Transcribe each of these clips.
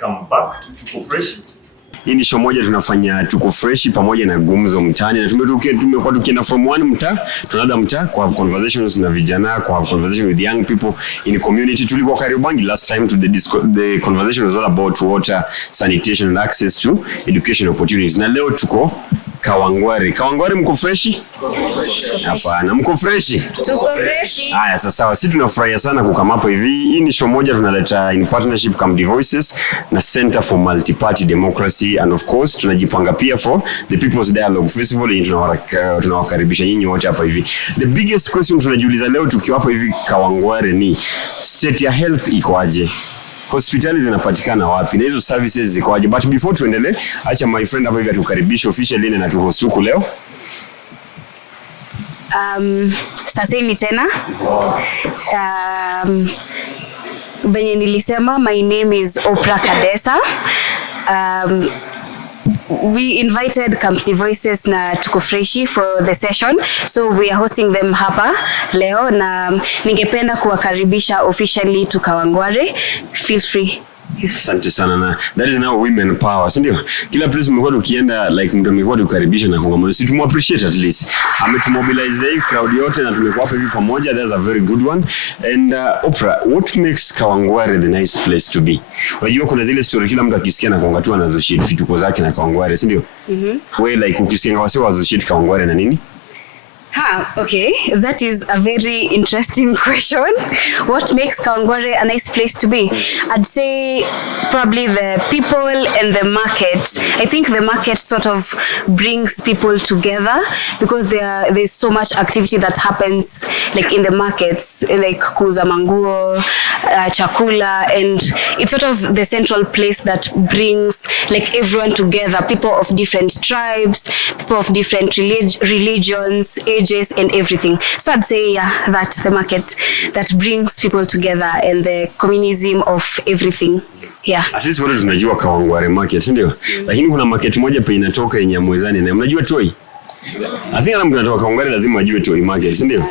welcome back to Tuko Freshy. Hii ni show moja tunafanya Tuko Freshy pamoja na Gumzo Mtaani, na tumekuwa tukienda from one mtaa to another mtaa kwa have conversations na vijana, kwa have conversation with young people in the community. Tulikuwa Kariobangi last time to the conversation was all about water, sanitation and access to education opportunities. Na leo tuko Kawangware. Kawangware mko freshi? Hapana, mko freshi? Tuko freshi. Haya, sasa sisi tunafurahia sana kukama hapa hivi. Hii ni show moja tunaleta in partnership Camp Voices na Center for Multi-Party Democracy, and of course tunajipanga pia for the People's Dialogue Festival. Tunawakaribisha nyinyi wote hapa hivi. The biggest question tunajiuliza leo tukiwa hapa hivi Kawangware ni state ya health iko aje? Hospitali zinapatikana wapi na hizo services ziko aje? But before tuendelee, acha my friend hapa hivi atukaribishe officially na tuhost huku leo. Sasa ni tena. Benye nilisema, my name is Oprah Kadesa. We invited Camp Voices na Tuko Freshy for the session, so we are hosting them hapa leo, na ningependa kuwakaribisha officially to Kawangware. Feel free. Asante sana, na that is now women power, si ndio? Kila place mmekuwa tukienda like mtu amekuwa tukaribisha na kongamano, si tumu appreciate at least. Ametumobilize hii crowd yote na tumekuwa hapa hivi pamoja. That's a very good one. And Oprah, what makes Kawangware the nice place to be? Unajua kuna zile story kila mtu akisikia na kongatua anazoshare vituko zake na Kawangware, si ndio? Wewe like ukisikia wase wazoshare Kawangware na nini? Okay, that is a very interesting question. What makes Kawangware a nice place to be? I'd say probably the people and the market. I think the market sort of brings people together because there's so much activity that happens like in the markets, like kuuza manguo, chakula, and it's sort of the central place that brings like everyone together, people of different tribes, people of different religions, ages and everything. So I'd say that's the market that brings people together and the communism of everything. At least wote tunajua Kawangware market, ndio? Lakini kuna market moja pe inatoka yenye Mwezani na mnajua Toi? I think kama tunatoka Kawangware lazima ajue Toi market, ndio?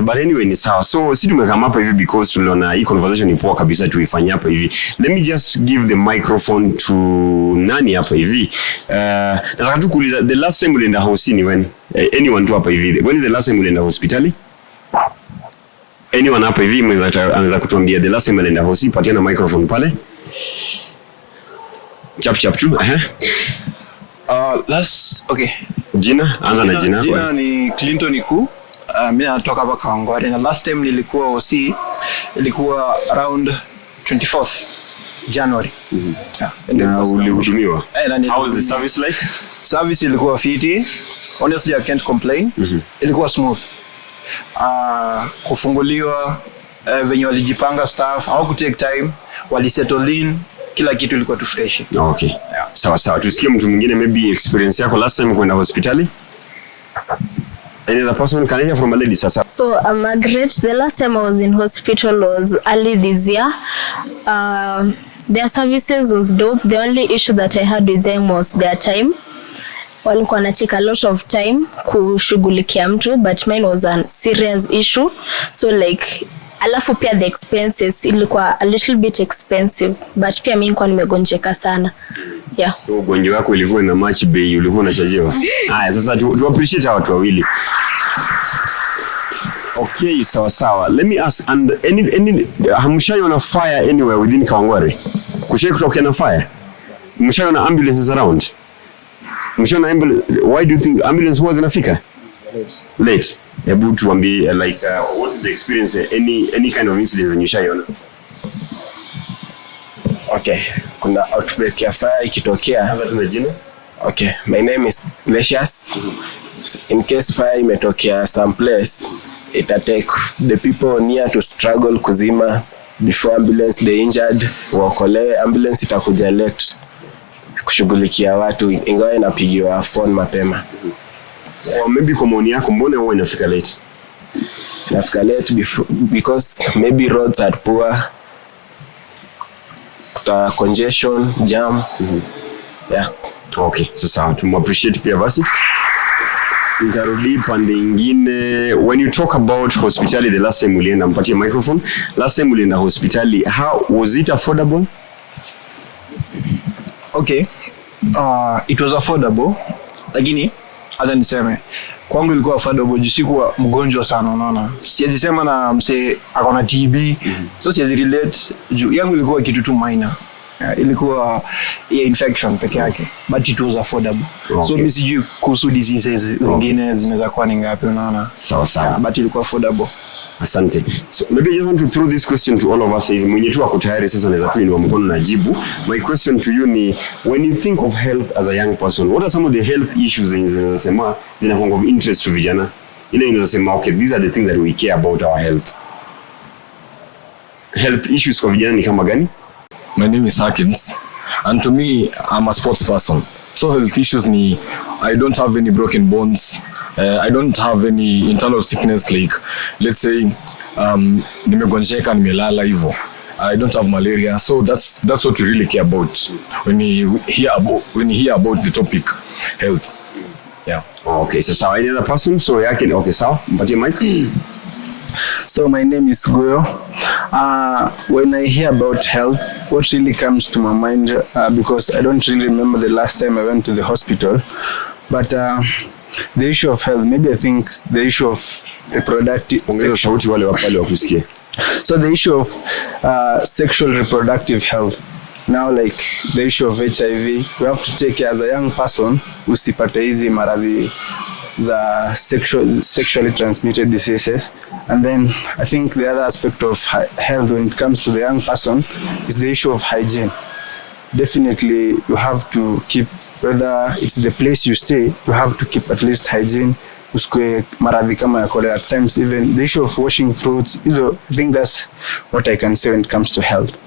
But anyway ni sawa. So sisi tumekama hapa hivi because tuliona hii conversation ni poa kabisa tuifanye hapa hivi. Let me just give the microphone to nani hapa hivi. Nataka tu kuuliza, the last time ulienda housini when? Anyone tu hapa hivi. When is the last time ulienda hospitali? Anyone hapa hivi anaweza kutuambia the last time ulienda hospitali? Patiana microphone pale. Chap tu. Okay. Jina, anza na jina. Jina ni Clinton Iku. Mimi natoka hapa Kawangware, na last time nilikuwa OC ilikuwa around 24th January. Na ulihudumiwa? How was the service like? Service ilikuwa fiti. Honestly, I can't complain. Ilikuwa smooth. Kufunguliwa, venye walijipanga staff, how could take time, wali settle in, kila kitu ilikuwa tu fresh. Okay. Sawa. Tusikie mtu mwingine, maybe experience yako last time kwenda hospitali. Any other person? Can I hear from a lady sasa? So Margaret, the last time I was in hospital was early this year. Their services was dope. The only issue that I had with them was their time. Walikuwa na take a lot of time kushughulikia mtu, but mine was a serious issue. So like alafu pia the expenses ilikuwa a little bit expensive, but pia mimi nilikuwa nimegonjeka sana. So ugonjwa wako ilikuwa na match bei, ulikuwa unachajiwa. Haya, sasa tu appreciate watu wawili. Okay, sawa. Let me ask, and any hamshaiona fire anywhere within Kawangware? Kushai kutokea na fire? Mshaiona ambulances around? Mshaiona ambulance? Why do you think ambulance huwa zinafika late? Hebu tuambie like what's the experience, any kind of incidents in Ushaiona? Okay, kuna outbreak ya fire ikitokea. Hapa tuna jina? Okay, my name is Glacius. In case fire imetokea some place, it take the people near to struggle kuzima before ambulance, the injured waokolewe. Ambulance itakuja late kushughulikia watu, ingawa inapigiwa phone mapema. Or maybe kwa maoni yako mbona huwa inafika late? Inafika late because maybe roads are poor, congestion, jam. Okay, sasa tumu appreciate pia basi. Nitarudi pande ingine. When you talk about hospitality, the last time ulienda, mpatie microphone. Last time ulienda hospitali, how was it affordable? Okay. It was affordable. Lakini hata niseme kwangu ilikuwa affordable juu sikuwa mgonjwa sana, unaona. Siwezi sema na mse akona TB. So siwezi relate juu yangu ilikuwa kitu tu minor. Ilikuwa infection peke yake, but it was affordable. Okay. So mimi sijui kuhusu diseases zingine zinaweza kuwa ni ngapi, unaona. Sawa. But ilikuwa affordable. Asante. So maybe I just want to throw this question to all of us. Mwenye tu ako tayari sasa anaweza tu inua mkono na jibu. My question to you ni, when you think of health as a young person, what are some of the health issues zinasema zinakuwa of interest to vijana? Ile inasema okay, these are the things that we care about our health. Health issues kwa vijana ni kama gani? My name is Harkins, and to me, I'm a sports person. So health issues ni, I don't have any broken bones. I don't have any internal sickness like, let's say, nimegonjeka, nimelala hivyo. I don't have malaria. So that's what you really care about when you hear about the topic health. Yeah. Okay, so any other person? So okay, sawa. Mpatie mic. So my name is Goyo. When I hear about health, what really comes to my mind, because I don't really remember the last time I went to the hospital, but the issue of health, maybe I think the issue of reproductive So the issue of sexual reproductive health. Now, like the issue of HIV, we have to take care as a young person usipate hizi maradhi za sexually transmitted diseases. And then I think the other aspect of health when it comes to the young person is the issue of hygiene. Definitely you have to keep, whether it's the place you stay, you have to keep at least hygiene. Usikue maradhi kama ya cholera. At times even the issue of washing fruits, I think that's what I can say when it comes to health.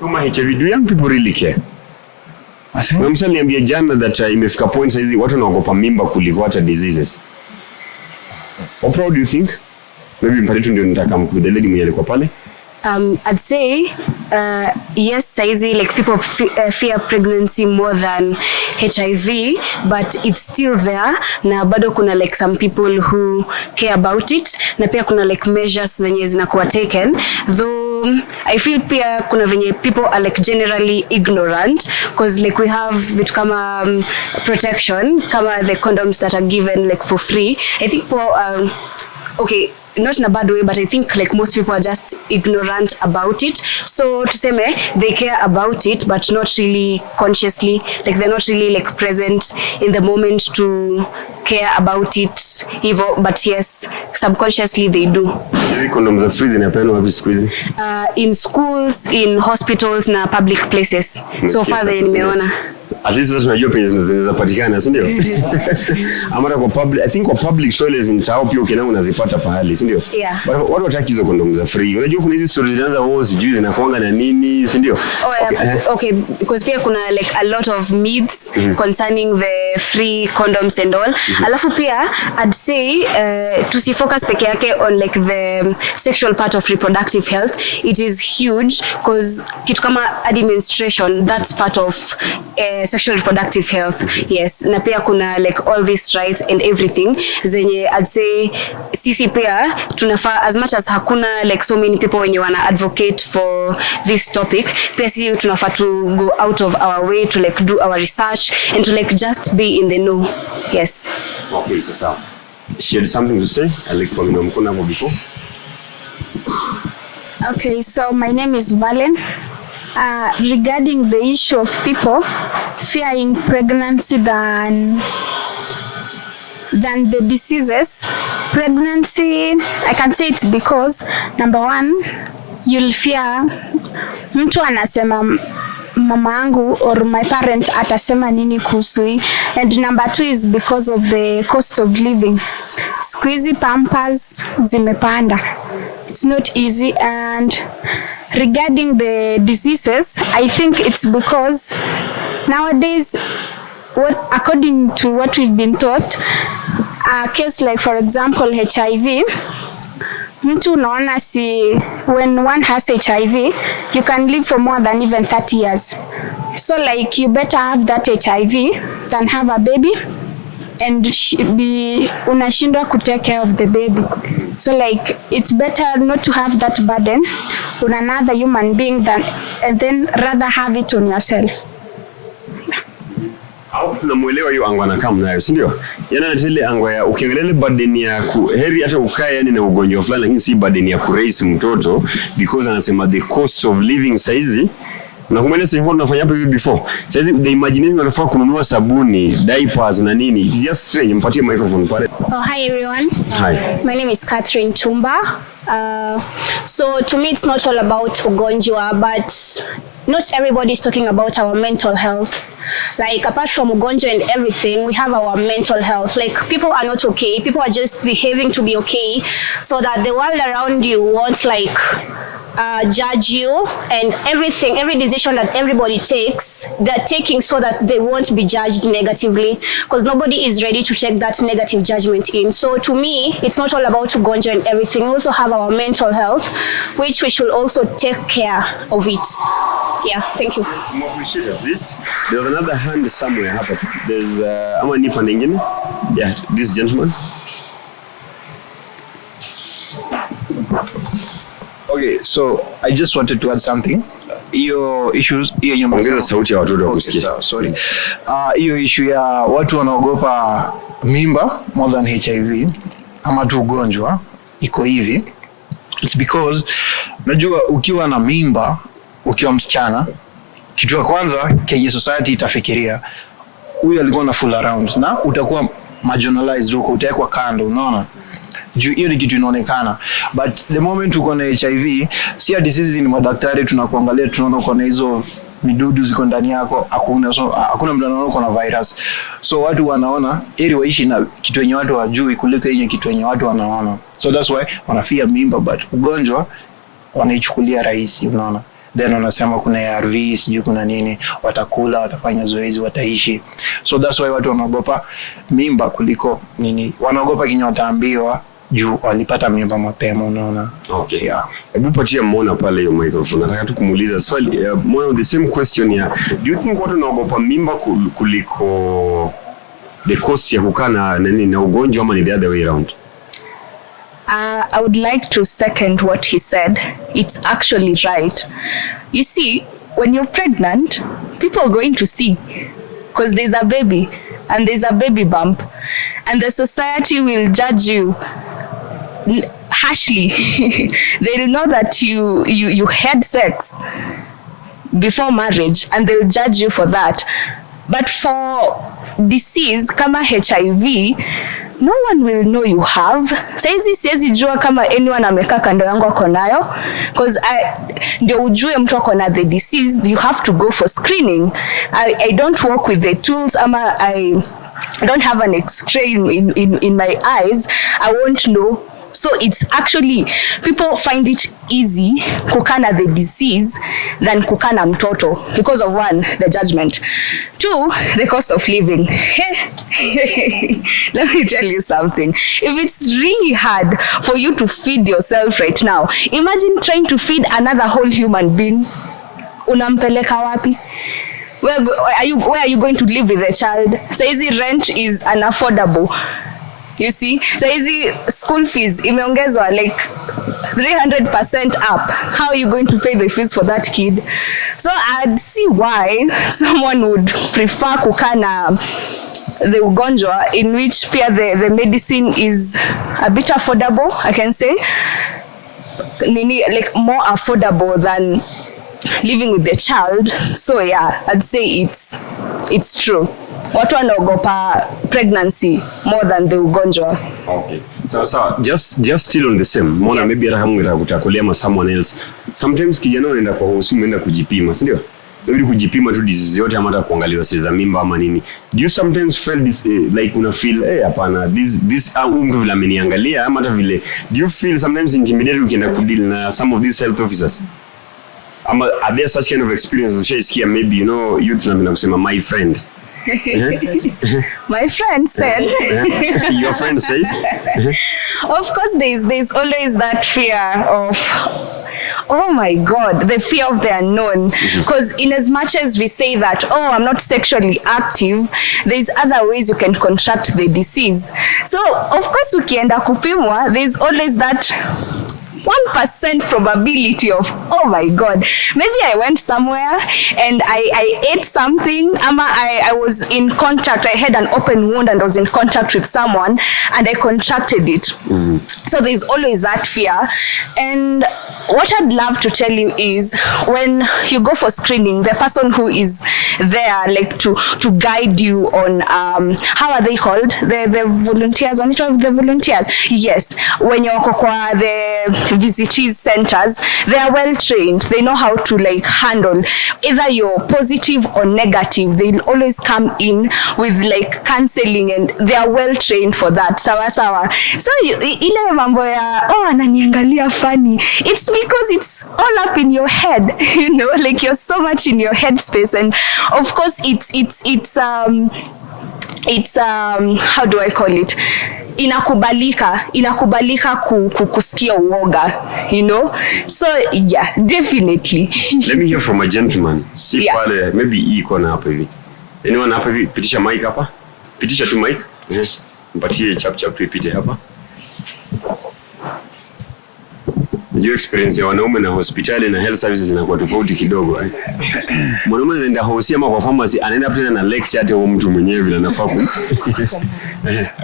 Kama HIV, do young people really care? Msa niambia jana that imefika point saizi watu wanaogopa mimba kuliko hata diseases. How proud do you think? Maybe mpatitu ndio nitaka with the lady mwenye alikuwa pale. I'd say yes, saizi like people fear pregnancy more than HIV, but it's still there. Na bado kuna like some people who care about it. Na pia kuna like measures zenye zinakuwa taken. Though I feel pia kuna venye people are like generally ignorant, because like we have vitu kama protection, kama the condoms that are given like for free. I think people okay, not in a bad way, but I think like most people are just ignorant about it. So to say they care about it, but not really consciously, like they're not really like present in the moment to care about it, but yes, subconsciously they do. Condoms are free zinapeanwa wapi siku hizi? In schools, in hospitals na public places. So far zenye nimeona. At least sasa tunajua penye zinaweza patikana, si ndio? Amara kwa public, I think kwa public toilets in town pia ukienda unazipata pahali, si ndio? Yeah. But watu wataki hizo condoms za free. Unajua kuna hizi stories zinaanza wao sijui zinakuanga na nini, si ndio? Okay, because pia kuna like a lot of myths concerning the free condoms and all. Alafu pia I'd say tusifocus peke yake on like the sexual part of reproductive health. It is huge because kitu kama menstruation, that's part of sexual reproductive health. Yes, na pia kuna like all these rights and everything zenye I'd say sisi pia tunafaa, as much as hakuna like so many people wenye wana advocate for this topic, pia sisi tunafaa to go out of our way to like do our research and to like just be in the know. Yes. Okay, so she had something to say. I like for mkono hapo before. Okay, so my name is Valen. Regarding the issue of people fearing pregnancy than the diseases, pregnancy, I can say it's because, number one, you'll fear mtu anasema mama yangu or my parent atasema nini kuhusu, and number two is because of the cost of living. Squeezy pampers zimepanda. It's not easy. And regarding the diseases, I think it's because nowadays, according to what we've been taught, a case like for example HIV, mtu unaona when one has HIV, you can live for more than even 30 years. So like you better have that HIV than have a baby and unashindwa to take care of the baby. So like it's better not to have that burden on another human being and then rather have it on yourself. Au tunamuelewa hiyo angwa anakaa nayo, si ndio? Yana zile angwa ya ukiangalia burden ya heri hata ukae yani na ugonjwa fulani, lakini si burden ya kuraise mtoto, because anasema the cost of living saizi. Na kumweleza sisi tunafanya hapo hivi before. Saizi the imagination wanafaa kununua sabuni, diapers na nini. It's just strange. Mpatie microphone pale. Oh, hi everyone. Hi. My name is Catherine Tumba. So to me it's not all about ugonjwa, but not everybody is talking about our mental health. Like apart from ugonjwa and everything, we have our mental health. Like people are not okay. People are just behaving to be okay, so that the world around you won't like judge you, and every decision that everybody takes, they're taking so that they won't be judged negatively, because nobody is ready to take that negative judgment in. So to me, it's not all about ugonjwa and everything. We also have our mental health, which we should also take care of it. Yeah, thank you. I appreciate this. There's another hand somewhere hapa. There's ama ni pande nyingine? Yeah, this gentleman. Okay, so I just wanted to add something. Hiyo issues hiyo nyuma. Ongeza sauti ya watu wakusikie. Okay, sorry. Hiyo issue ya watu wanaogopa mimba more than HIV ama tu ugonjwa iko hivi. It's because najua ukiwa na mimba, ukiwa msichana, kitu cha kwanza kenye society itafikiria huyu alikuwa na full around, na utakuwa marginalized huko, utaekwa kando, unaona? Hiyo ni kitu inaonekana, but the moment uko na HIV, si ati sisi ni madaktari tunakuangalia tunaona uko na hizo midudu ziko ndani yako, hakuna mtu anaona uko na virus. So watu wanaona ili waishi na kitu yenye watu wajui kuliko yenye kitu yenye watu wanaona. So that's why wanafia mimba, but ugonjwa wanaichukulia rahisi, unaona? Then wanasema kuna ARV, sijui kuna nini, watakula, watafanya zoezi, wataishi. So that's why watu wanaogopa mimba kuliko nini. Wanaogopa kinyo wataambiwa juu walipata mimba mapema, unaona? Okay. Yeah. Hebu patia Mona pale hiyo microphone. Nataka tu kumuuliza swali. Mona, the same question ya, do you think watu wanaogopa mimba kuliko the cost ya kukaa na nini na ugonjwa, ama ni the other way around? I would like to second what he said. It's actually right. You see, when you're pregnant, people are going to see, because there's a baby and there's a baby bump, and the society will judge you harshly. They'll know that you had sex before marriage, and they'll judge you for that. But for disease kama HIV, no one will know you have. Saizi siwezi jua kama anyone amekaa kando yangu ako nayo, because ndio ujue mtu ako na the disease, you have to go for screening. I don't work with the tools, ama I don't have an X-ray in my eyes. I won't know. So it's actually, people find it easy kukana the disease than kukana mtoto, because of one, the judgment. Two, the cost of living. Let me tell you something. If it's really hard for you to feed yourself right now, imagine trying to feed another whole human being. Unampeleka wapi? Where are you going to live with a child? Saizi rent is unaffordable. You see, saizi school fees imeongezwa like 300% up. How are you going to pay the fees for that kid? So I'd see why someone would prefer kukana the ugonjwa, in which pia the medicine is a bit affordable, I can say. Like more affordable than living with the child. So yeah, I'd say it's true. Watu wanaogopa pregnancy more than the ugonjwa. Okay. So just still on the same. Mona, yes. Maybe hata kama utakulia ma someone else. Sometimes kijana anaenda kwa hospitali, anaenda kujipima, si ndio? Maybe kujipima tu disease yote, ama hata kuangaliwa sasa mimba ama nini. Do you sometimes feel this like una feel hapana this mtu vile ameniangalia, ama hata vile, do you feel sometimes intimidated ukienda kudeal na some of these health officers? Are there such kind of experiences ushaisikia, maybe youth na kusema my friend? My friend said. Your friend said? Of course, there's always that fear oh my God, the fear of the unknown. Because in as much as we say that, oh, I'm not sexually active, there's other ways you can contract the disease. So, of course, ukienda kupimwa, there's always that 1% probability of, oh my God, maybe I went somewhere and I ate something, I was in contact, I had an open wound and I was in contact with someone and I contracted it. So there's always that fear. And what I'd love to tell you is when you go for screening, the person who is there like to guide you on, how are they called? The volunteers, on each of the volunteers. Yes, when you're kwa the visiting centers, they are well trained. They know how to like handle either you're positive or negative. They'll always come in with like counseling and they are well trained for that. Sawa sawa. So ile mambo ya oh ananiangalia funny. It's because it's all up in your head, you know, like you're so much in your head space. And of course it's how do I call it? Inakubalika kusikia uoga, you know. So yeah, definitely. Let me hear from a gentleman. Si pale maybe iko na hapa hivi. Anyone hapa hivi? Pitisha mic hapa. Pitisha tu mic. Yes. Mpatie chap tu ipite hapa. Your experience ya wanaume na hospitali na health services zinakuwa tofauti kidogo. Mwanaume anaenda hosi ama kwa pharmacy anaenda tena na lecture hata huyo mtu mwenyewe vile anafaa ku.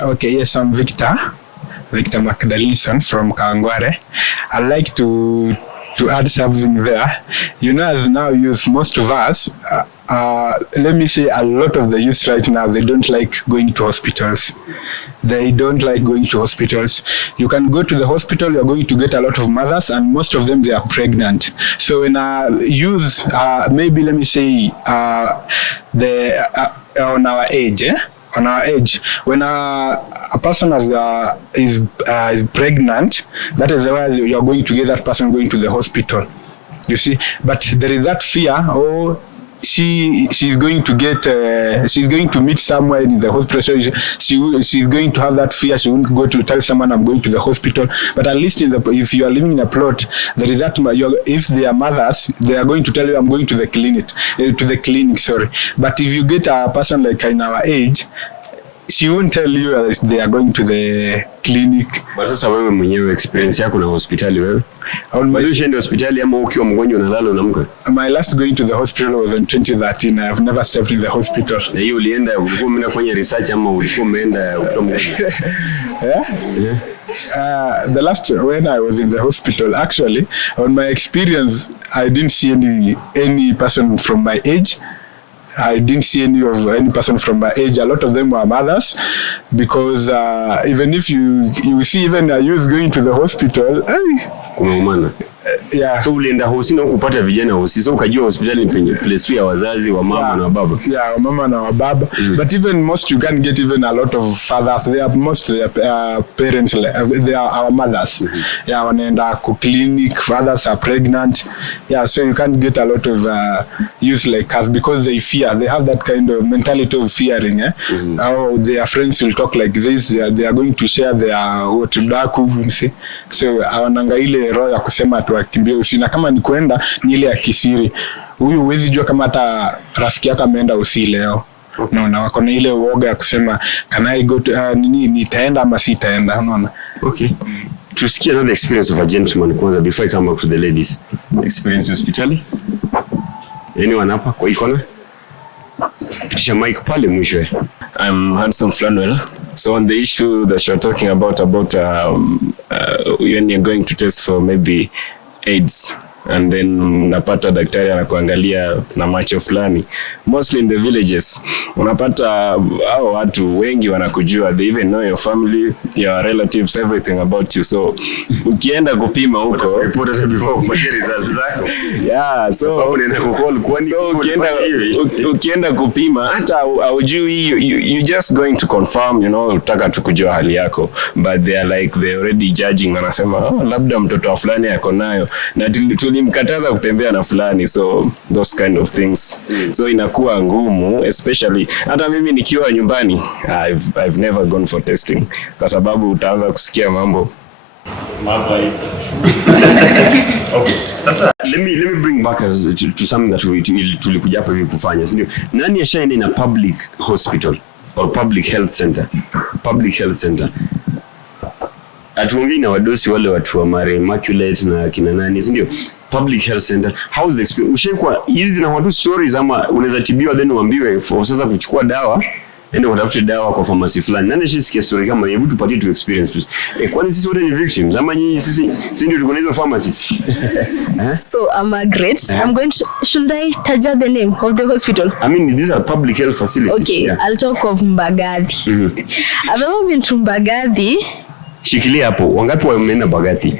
Okay, yes, I'm Victor Magdalinson from Kawangware. I'd like to add something there. You know, as now youth, most of us, let me say a lot of the youth right now, they don't like going to hospitals. They don't like going to hospitals. You can go to the hospital, you're going to get a lot of mothers, and most of them, they are pregnant. So when youth, maybe let me say, on our age, when a person is pregnant, that is why you are going to get that person going to the hospital. You see, but there is that fear, she's going to get she's going to meet somewhere in the hospital, so she's going to have that fear. She won't go to tell someone I'm going to the hospital. But at least if you are living in a plot, there is that if they are mothers, they are going to tell you I'm going to the clinic, sorry. But if you get a person like in our age, she won't tell you they are going to the clinic. But sasa wewe mwenyewe experience yako na hospitali wewe? Ulishaenda hospitali ama ukiwa mgonjwa unalala unaamka? My last going to the hospital was in 2013. I have never stepped in the hospital. Na hiyo ulienda ulikuwa umeenda kufanya research ama ulikuwa umeenda ukiwa the last when I was in the hospital, actually, on my experience, I didn't see any person from my age. I didn't see any person from my age. A lot of them were mothers, because even if you see even a youth going to the hospital, yeah. So ulienda hosi na kupata vijana hosi, so ukajua hospitali ni penye place ya wazazi wa mama na baba. Yeah, wa mama na wa baba. But even most you can't get even a lot of fathers. They are parents, they are our mothers. Yeah, wanaenda ku clinic, fathers are pregnant. Yeah, so you can't get a lot of youth like us, because they fear. They have that kind of mentality of fearing. How their friends will talk like this. They are going to share their udaku, you see. So awananga ile roho ya kusema tuwakimbie usina, kama ni kwenda ni ile ya kisiri. Huyu huwezi jua kama hata rafiki yako ameenda usi leo. Unaona, wako na ile uoga ya kusema can I go to nitaenda ama sitaenda, unaona. Okay. Tusikie another experience of a gentleman kwanza before I come back to the ladies. Experience hospitali? Anyone hapa kwa ikona? Pitisha mic pale mwisho. I'm Handsome Flanwell. So on the issue that you're talking about when you're going to test for maybe AIDS, and then unapata daktari anakuangalia na macho fulani, mostly in the villages unapata hao watu wengi wanakujua, they even know your family, your relatives, everything about you. So ukienda kupima huko report before kupata results zako, yeah, so unaenda kucall kwani, so ukienda kupima hata aujui, you just going to confirm, you know, utaka tukujua hali yako, but they are like they already judging, wanasema labda mtoto wa fulani yako nayo na tulimkataza kutembea na fulani, so those kind of things. So inakuwa ngumu, especially hata mimi nikiwa nyumbani, I've never gone for testing, kwa sababu utaanza kusikia mambo Okay. Sasa let me bring back us to something that tulikuja hapa hivi kufanya. Ndio. Nani ashaenda in a public hospital or public health center? Public health center. Atuongei na wadosi wale watu wa Mare Immaculate na kina nani, ndio? Public health center. How's the experience? Ushekwa hizi na watu stories ama unaweza tibiwa then uambiwe sasa kuchukua dawa ende utafute dawa kwa pharmacy fulani. Nani shisikia story kama hebu tupatie tu experience tu. Kwani sisi wote ni victims ama nyinyi sisi ndio tuko na hizo pharmacies? So Margaret, I'm going to, should I tell the name of the hospital? I mean these are public health facilities. Okay, yeah. I'll talk of Mbagathi. I've never been to Mbagathi. Shikilia hapo. Wangapi wameenda Mbagathi?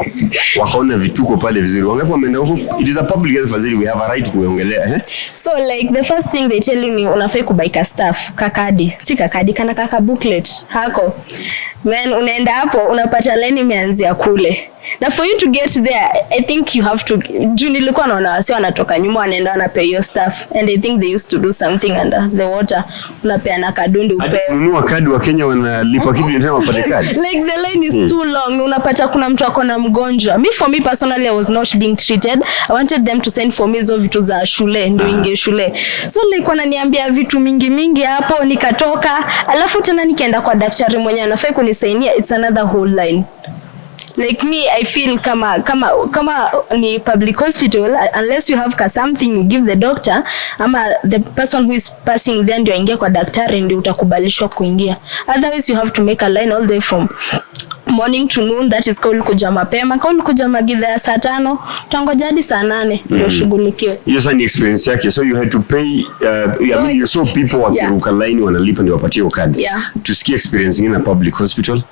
Wakaona vituko pale vizuri. Wangapi wameenda huko? It is a public health facility, we have a right kuongelea, So like the first thing they tell you ni unafai kubaika staff, kakadi. Si kakadi, kana kaka booklet hako. Man, unaenda hapo unapata line imeanzia kule. Now for you to get there, I think you have to nilikuwa naona wasi wanatoka nyuma wanaenda wanapea hiyo staff, and I think they used to do something under the water. Unapea na kadundi upewe. Ununua kadi wa Kenya wanalipa kitu tena wapate kadi. Like the line is too long. Unapata kuna mtu akona mgonjwa. For me personally, I was not being treated. I wanted them to send for me hizo vitu za shule ndio inge shule. So like wananiambia vitu mingi hapo, nikatoka alafu tena nikaenda kwa daktari mwenye anafai kunisainia. It's another whole line. Like me, I feel kama ni public hospital, unless you have something you give the doctor ama the person who is passing there ndio aingia kwa daktari ndio utakubalishwa kuingia. Otherwise you have to make a line all the way from morning to noon. That is called kuja mapema. Call kuja magidha ya saa 5 utangoja hadi saa 8 ndio shughulikiwe. Hiyo sasa ni experience yake. So you had to pay I mean you saw people wakiruka line wanalipa ndio wapatie kadi. Yeah. Tusikie experience nyingine na public hospital.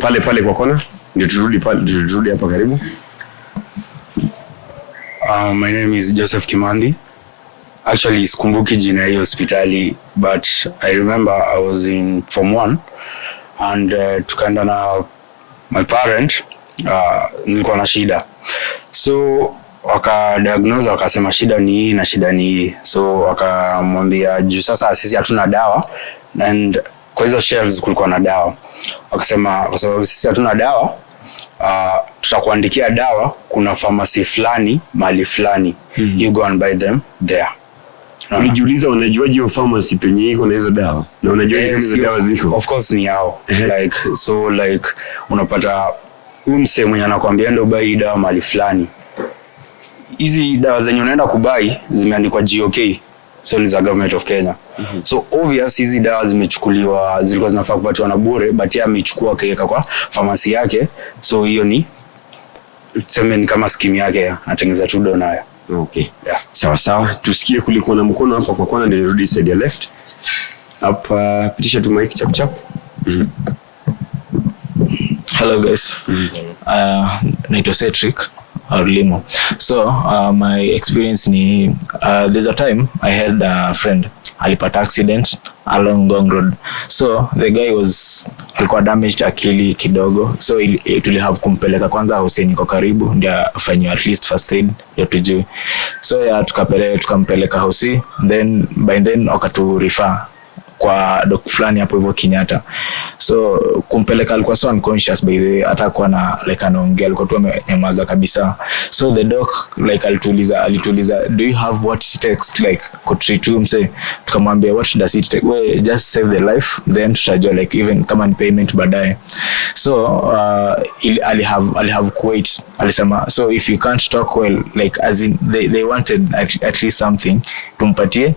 Pale kwa kona ndio turudi hapa karibu. My name is Joseph Kimandi. Actually sikumbuki jina ya hospitali, but I remember I was in Form 1 and tukaenda na my parent, nilikuwa na shida. So wakadiagnose wakasema shida ni hii na shida ni hii. So wakamwambia juu sasa sisi hatuna dawa, and kwa hizo shelves kulikuwa na dawa. Wakasema kwa sababu sisi hatuna dawa, tutakuandikia dawa kuna pharmacy fulani mahali fulani. You go and buy them there. Ulijiuliza unajuaje hiyo pharmacy penye iko na hizo dawa? Na unajua hizo dawa ziko? Of course ni hao. Like so like unapata mse mwenye anakuambia ndio buy dawa mahali fulani. Hizi dawa zenye unaenda kubai zimeandikwa GOK. So ni za government of Kenya. So obvious hizi dawa zimechukuliwa, zilikuwa zinafaa kupatiwa na bure, but yeye amechukua kaweka kwa pharmacy yake. So hiyo ni tuseme ni kama scheme yake, anatengeneza tu do nayo. Okay. Yeah. Sawa. Tusikie kulikuwa na mkono hapa kwa kona ndio nirudi side ya left. Hapa pitisha tu mic chap. Hello guys. Naitwa Cedric Limo. So my experience ni there's a time I had a friend alipata accident along Ngong Road. So the guy alikuwa damaged akili kidogo. So tulihave kumpeleka kwanza Hussein kwa karibu ndio afanywe at least first aid ndio tujue. So tukampeleka Hussein, by then wakatu refer kwa doc fulani hapo hivyo Kenyatta. So kumpeleka alikuwa so unconscious by the way, hata kwa na like anaongea alikuwa tu amenyamaza kabisa. So the doc like alituliza do you have what it takes like could treat you mse. Tukamwambia what does it take, we just save the life then tutajua like even kama ni payment baadaye. So I'll have quit alisema. So if you can't talk well like as in they wanted at least something tumpatie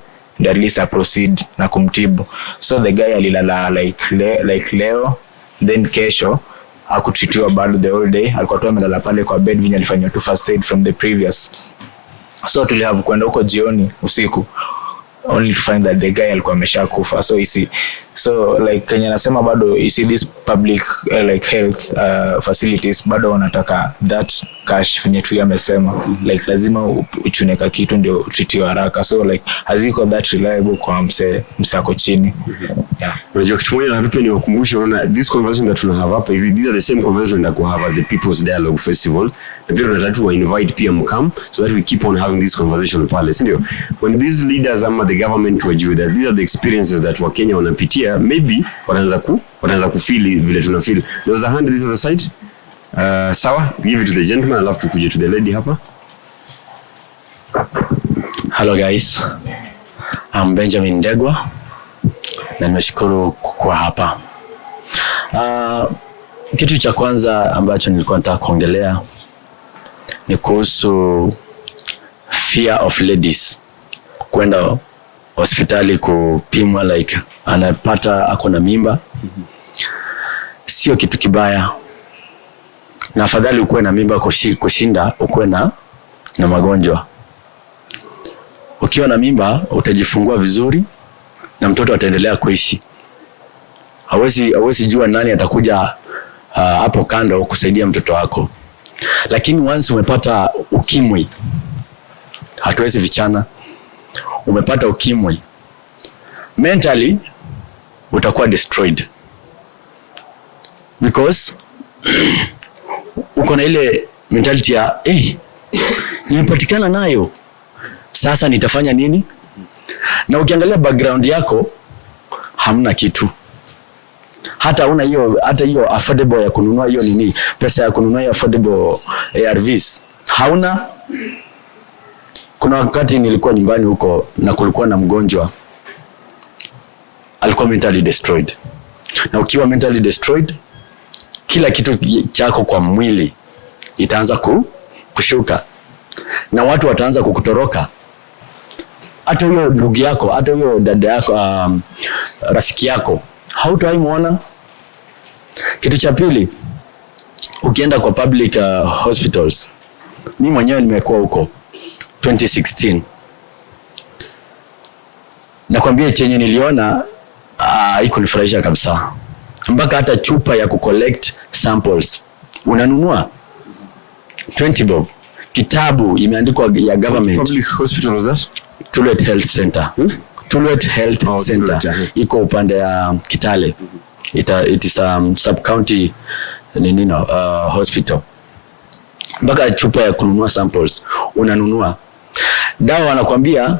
at least proceed na kumtibu. So the guy alilala like leo then kesho hakutitiwa bado the whole day. Alikuwa tu amelala pale kwa bed vinya alifanywa tu first aid from the previous. So tulihave kwenda huko jioni usiku only to find that the guy alikuwa ameshakufa. So like Kenya nasema bado this public like health facilities bado wanataka that cash venye tu yamesema like lazima uchuneka kitu ndio utritiwe haraka. So like haziko that reliable kwa msako chini. Yeah. Unajua kitu moja na tupe ni wakumbushe unaona this conversation that tuna have hapa hivi, these are the same conversations that we have at the People's Dialogue Festival. Na pia tunataka tu invite pia mkam so that we keep on having this conversation pale, si ndio? When these leaders ama the government wajue that these are the experiences that Wakenya wanapitia, maybe wanaanza kufeel vile tuna feel. There was a hand this other side. Sawa, give it to the gentleman, alafu tukuje to the lady hapa. Hello guys, I'm Benjamin Ndegwa na nimeshukuru kwa hapa. Kitu cha kwanza ambacho nilikuwa nataka kuongelea ni kuhusu fear of ladies kwenda hospitali kupimwa, like anapata ako na mimba. Sio kitu kibaya, na afadhali ukuwe na mimba kushinda ukuwe na magonjwa. Ukiwa na mimba utajifungua vizuri na mtoto ataendelea kuishi. Hawezi jua nani atakuja hapo kando kusaidia mtoto wako. Lakini once umepata ukimwi, hatuwezi vichana, umepata ukimwi, mentally utakuwa destroyed, because uko na ile mentality ya nimepatikana nayo, sasa nitafanya nini? Na ukiangalia background yako hamna kitu, hata hiyo affordable ya kununua hiyo nini, pesa ya kununua hiyo affordable ARVs hauna. Kuna wakati nilikuwa nyumbani huko na kulikuwa na mgonjwa alikuwa mentally destroyed, na ukiwa mentally destroyed kila kitu chako kwa mwili itaanza kushuka na watu wataanza kukutoroka. Hata huyo ndugu yako, hata huyo dada yako, rafiki yako hautaimuona. Kitu cha pili, ukienda kwa public hospitals, mimi mwenyewe nimekuwa huko 2016, nakwambia chenye niliona haikunifurahisha kabisa. Mpaka hata chupa ya kucollect samples unanunua 20 bob. Kitabu imeandikwa ya government. Public hospital was that? Tullet Health Center. Tullet Health Center. Iko upande ya Kitale. It is sub-county hospital. Mpaka chupa ya kununua samples unanunua. Dawa wanakuambia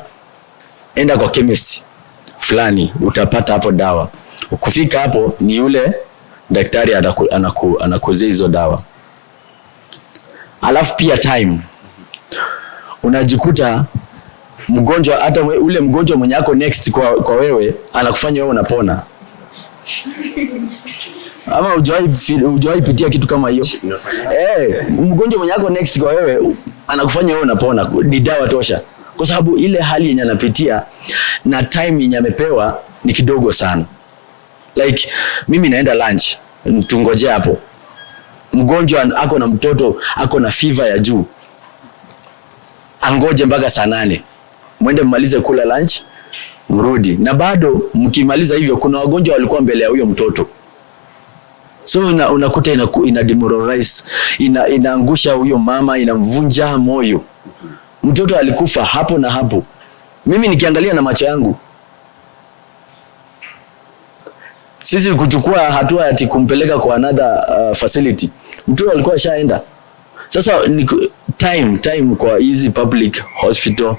enda kwa chemist fulani utapata hapo dawa. Ukifika hapo ni yule daktari anakuzia hizo dawa. Alafu pia time unajikuta mgonjwa, hata ule mgonjwa mwenye yako next kwa wewe anakufanya wewe unapona. Ama hujawahi pitia kitu kama hiyo? Mgonjwa mwenye yako next kwa wewe anakufanya wewe unapona, ni dawa tosha. Kwa sababu ile hali yenye anapitia na time yenye amepewa ni kidogo sana. Like mimi naenda lunch, tungoje hapo. Mgonjwa ako na mtoto, ako na fever ya juu, angoje mpaka saa 8. Mwende mmalize kula lunch, mrudi. Na bado mkimaliza hivyo kuna wagonjwa walikuwa mbele ya huyo mtoto. So unakuta ina demoralize, inaangusha huyo mama, inamvunja moyo. Mtoto alikufa hapo na hapo. Mimi nikiangalia na macho yangu. Sisi kuchukua hatua ati kumpeleka kwa another facility. Mtoto alikuwa shaenda. Sasa time kwa hizi public hospital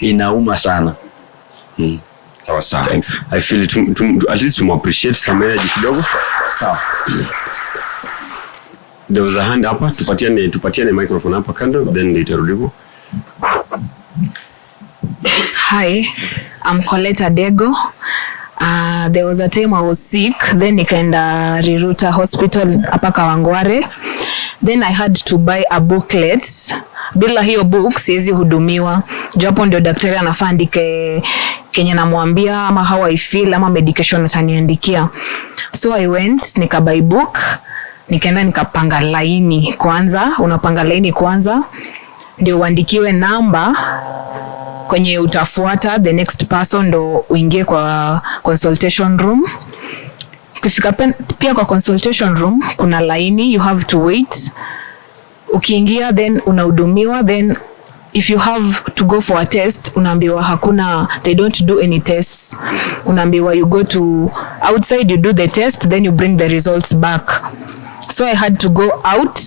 inauma sana. Sawa. Thanks. I feel at least to appreciate some energy kidogo. Sawa. There was a hand hapa, tupatiane microphone hapa kando, then itarudipo. Hi, I'm Coletta Dego. There was a time I was sick, then nikaenda Riruta Hospital hapa Kawangware. Then I had to buy a booklet. Bila hiyo book siwezi hudumiwa. Japo ndio daktari anafaa andike kenye namwambia ama how I feel ama medication ataniandikia. So I went, nikabuy book, nikaenda nikapanga laini kwanza. Unapanga laini kwanza ndio uandikiwe namba kwenye utafuata the next person, ndo uingie kwa consultation room. Ukifika pia kwa consultation room kuna laini, you have to wait. Ukiingia then unahudumiwa, then if you have to go for a test unaambiwa hakuna, they don't do any tests. Unaambiwa you go to outside, you do the test, then you bring the results back. So I had to go out,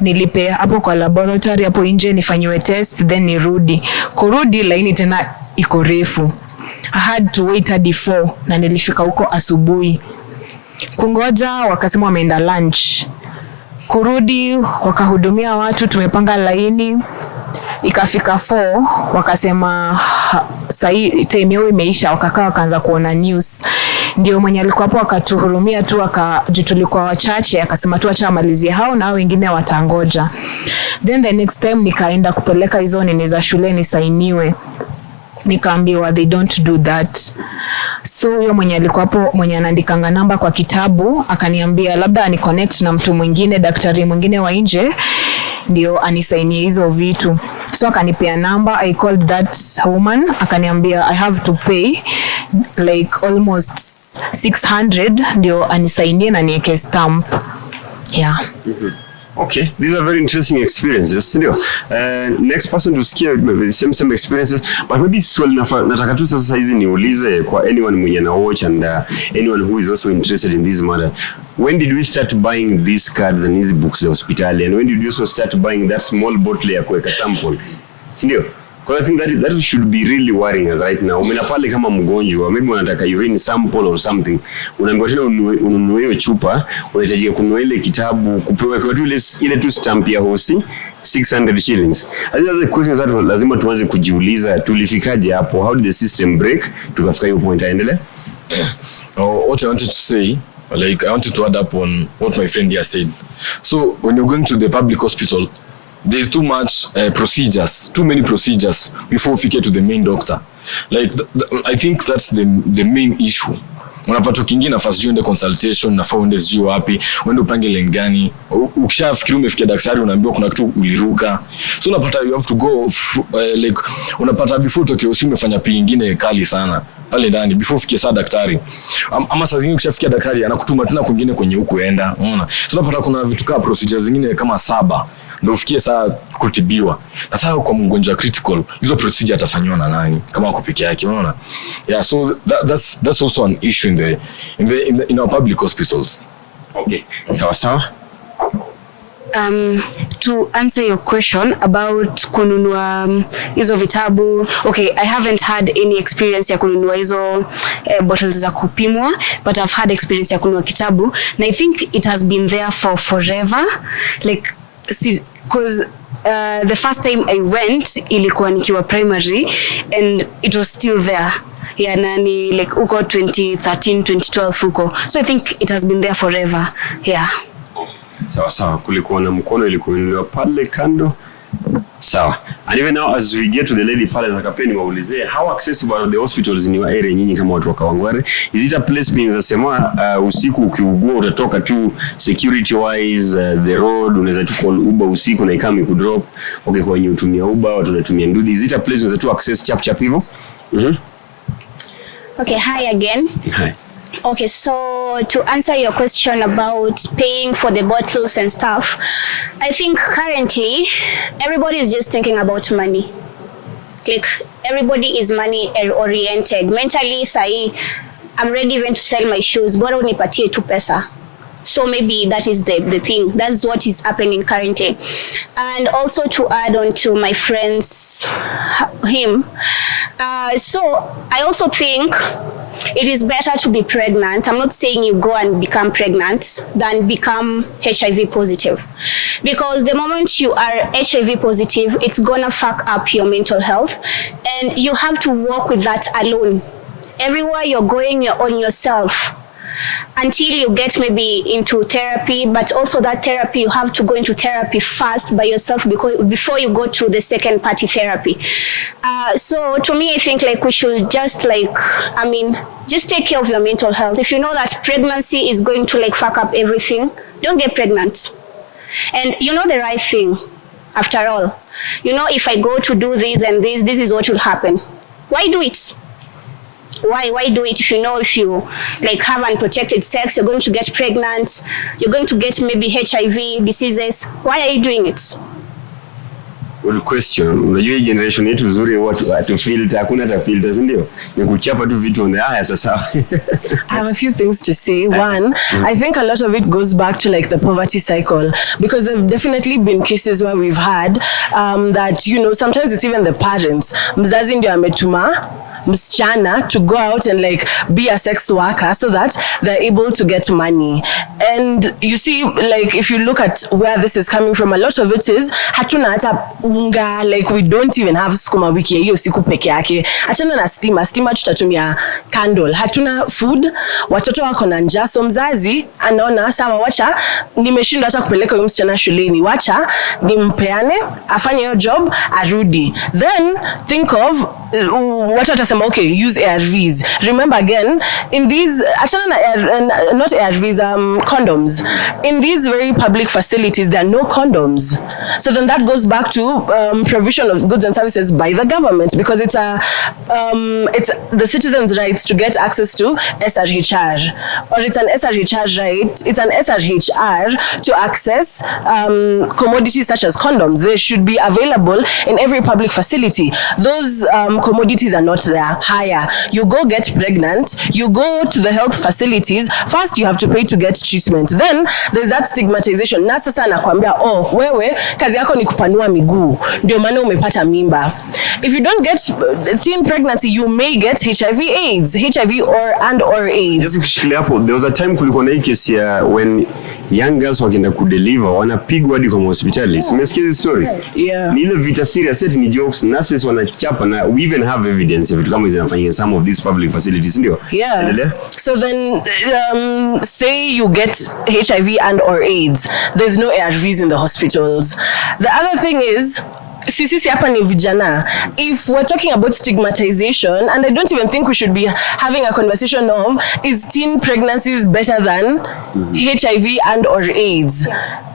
nilipe hapo kwa laboratory hapo nje nifanyiwe test, then nirudi. Kurudi laini tena iko refu. I had to wait hadi 4 na nilifika huko asubuhi. Kungoja wakasema wameenda lunch. kurudi wakahudumia watu, tumepanga laini. Ikafika 4 wakasema sahi time yao imeisha, wakakaa wakaanza kuona news. Ndio mwenye alikuwa hapo akatuhurumia tu, akajitulikuwa wachache, akasema tu acha amalizie hao na wengine watangoja. Then the next time nikaenda kupeleka hizo nini za shule nisainiwe, nikaambiwa they don't do that. So huyo mwenye alikuwa hapo, mwenye anaandikanga namba kwa kitabu, akaniambia labda ani connect na mtu mwingine, daktari mwingine wa nje, ndio anisainie hizo vitu. So akanipea namba, I called that woman, akaniambia I have to pay like almost 600 ndio anisainie na niweke stamp. Yeah. Okay, these are very interesting experiences, ndio. Next person to sikia same experiences, but maybe swali nataka tu sasa hizi niulize kwa anyone mwenye na watch and anyone who is also interested in this matter. When did we start buying these cards and these books za hospitali, and when did you also start buying that small bottle ya kuweka sample? Ndio. Because I think that should be really worrying us right now. Umena pale kama mgonjwa, maybe unataka urine sample or something, unaambiwa tena ununue hiyo chupa, unahitaji kununua ile kitabu, kupewa kwa ile tu stamp ya hosi 600 shillings. These are the questions that lazima tuanze kujiuliza, tulifikaje hapo? How did the system break tukafika hiyo point? Aendelee. What I wanted to say, like I wanted to add up on what my friend here said. So when you're going to the public hospital, there's too much procedures, too many procedures before we get to the main doctor. Like I think that's the main issue. Unapata kingine nafasi juu ende consultation, nafaa uende sijui wapi, uende upange line gani. Ukishafikiri umefikia daktari unaambiwa kuna kitu uliruka. So unapata you have to go like unapata before tokeo si umefanya pi nyingine kali sana pale ndani before ufikie saa daktari. Ama saa zingine ukishafikia daktari anakutuma tena kwingine kwenye huko enda. Unaona? So unapata kuna vitu kama procedures zingine kama 7 ndio ufikie saa kutibiwa. Na sasa kwa mgonjwa critical, hizo procedure atafanywa na nani kama wako peke yake, unaona? Yeah, so that's also an issue in our public hospitals. Okay. Sawa. To answer your question about kununua hizo vitabu, okay, I haven't had any experience ya kununua hizo bottles za kupimwa, but I've had experience ya kununua kitabu, and I think it has been there for forever, like because the first time I went ilikuwa nikiwa primary and it was still there. Yeah, nani like uko 2013 2012 uko. So I think it has been there forever. Yeah. Sawa, kulikuwa na mkono ilikuwa pale kando. Sawa. And even now as we get to the lady pale nataka pia niwaulize, how accessible are the hospitals in your area nyinyi kama watu wa Kawangware? Is it a place being unasema usiku ukiugua utatoka tu security wise the road, unaweza tu call Uber usiku na ikami ku drop, okay, kwa wenye utumia Uber watu wanatumia Ndudi? Is it a place unaweza tu access chap hivyo? Okay, hi again. Hi. Okay, so to answer your question about paying for the bottles and stuff, I think currently everybody is just thinking about money. Like everybody is money oriented. Mentally, say I'm ready even to sell my shoes, bora unipatie tu pesa. So maybe that is the thing. That's what is happening currently. And also to add on to my friend's him. So I also think it is better to be pregnant. I'm not saying you go and become pregnant than become HIV positive. Because the moment you are HIV positive, it's gonna fuck up your mental health. And you have to work with that alone. Everywhere you're going, you're on yourself. Until you get maybe into therapy, but also that therapy, you have to go into therapy first by yourself before you go to the second party therapy. So to me, I think like we should just just take care of your mental health. If you know that pregnancy is going to like fuck up everything, don't get pregnant. And you know the right thing, after all. You know, if I go to do this and this is what will happen. Why do it? Why do it if you know if you like have unprotected sex, you're going to get pregnant, you're going to get maybe HIV diseases? Why are you doing it? Well, question, unajua generation yetu nzuri watu filter, hakuna hata filters ndio. Ni kuchapa tu vitu on the haya sasa. I have a few things to say. One, I think a lot of it goes back to like the poverty cycle, because there've definitely been cases where we've had that, you know, sometimes it's even the parents. Mzazi ndio ametuma msichana to go out and like be a sex worker so that they're able to get money. And you see, like if you look at where this is coming from, a lot of it is hatuna hata unga, like we don't even have sukuma wiki hiyo siku peke yake. Achana na stima tutatumia candle. Hatuna food, watoto wako na njaa, so mzazi anaona sawa, wacha nimeshindwa hata kupeleka huyu msichana shuleni, wacha nimpeane afanye hiyo job arudi. Then think of what atasema, okay, use ARVs. Remember again, in these not ARVs, condoms. In these very public facilities there are no condoms. So then that goes back to provision of goods and services by the government, because it's the citizens' rights to get access to SRHR, or it's an SRHR right. It's an SRHR to access commodities such as condoms. They should be available in every public facility. Those commodities are not there. Higher, you go get pregnant, you go to the health facilities. First, you have to pay to get treatment. Then there's that stigmatization. Na sasa nakwambia, oh, wewe kazi yako ni kupanua miguu, ndio maana umepata mimba. If you don't get teen pregnancy, you may get HIV/AIDS, HIV or AIDS. Just ukishikilia hapo, there was a time kulikuwa na hii kesi ya when young girls wakienda kudeliver wanapigwa hadi kwa hospitali. Umesikia hizo story? Yeah. Ni ile vita serious, set ni jokes, nurses wanachapa, na we even have evidence of it kama zinafanyika some of these public facilities, ndio? Yeah. So then say you get HIV or AIDS, there's no ARVs in the hospitals. The other thing is, sisi hapa ni vijana. If we're talking about stigmatization, and I don't even think we should be having a conversation of is teen pregnancies better than HIV or AIDS.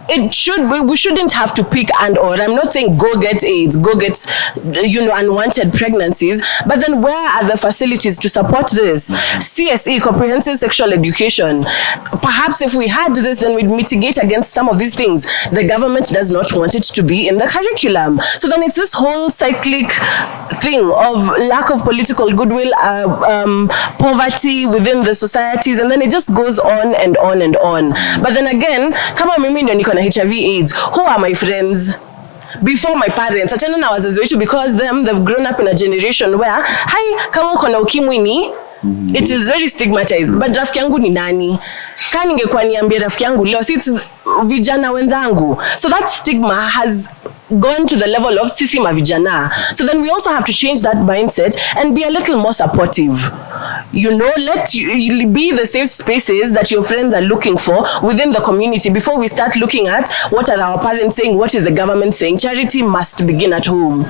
We shouldn't have to pick or. I'm not saying go get AIDS, go get unwanted pregnancies, but then where are the facilities to support this? CSE, comprehensive sexual education. Perhaps if we had this, then we'd mitigate against some of these things. The government does not want it to be in the curriculum. So then it's this whole cyclic thing of lack of political goodwill, poverty within the societies, and then it just goes on and on and on. But then again, kama mimi ndio niko na HIV/AIDS, who are my friends? Before my parents, achana na wazazi wetu, because they've grown up in a generation where kama uko na ukimwi ni it is very stigmatized. But rafiki yangu ni nani? Kama ningekuwa niambia rafiki yangu leo, si vijana wenzangu. So that stigma has gone to the level of sisi mavijana. So then we also have to change that mindset and be a little more supportive. Let you be the safe spaces that your friends are looking for within the community before we start looking at what are our parents saying, what is the government saying. Charity must begin at home.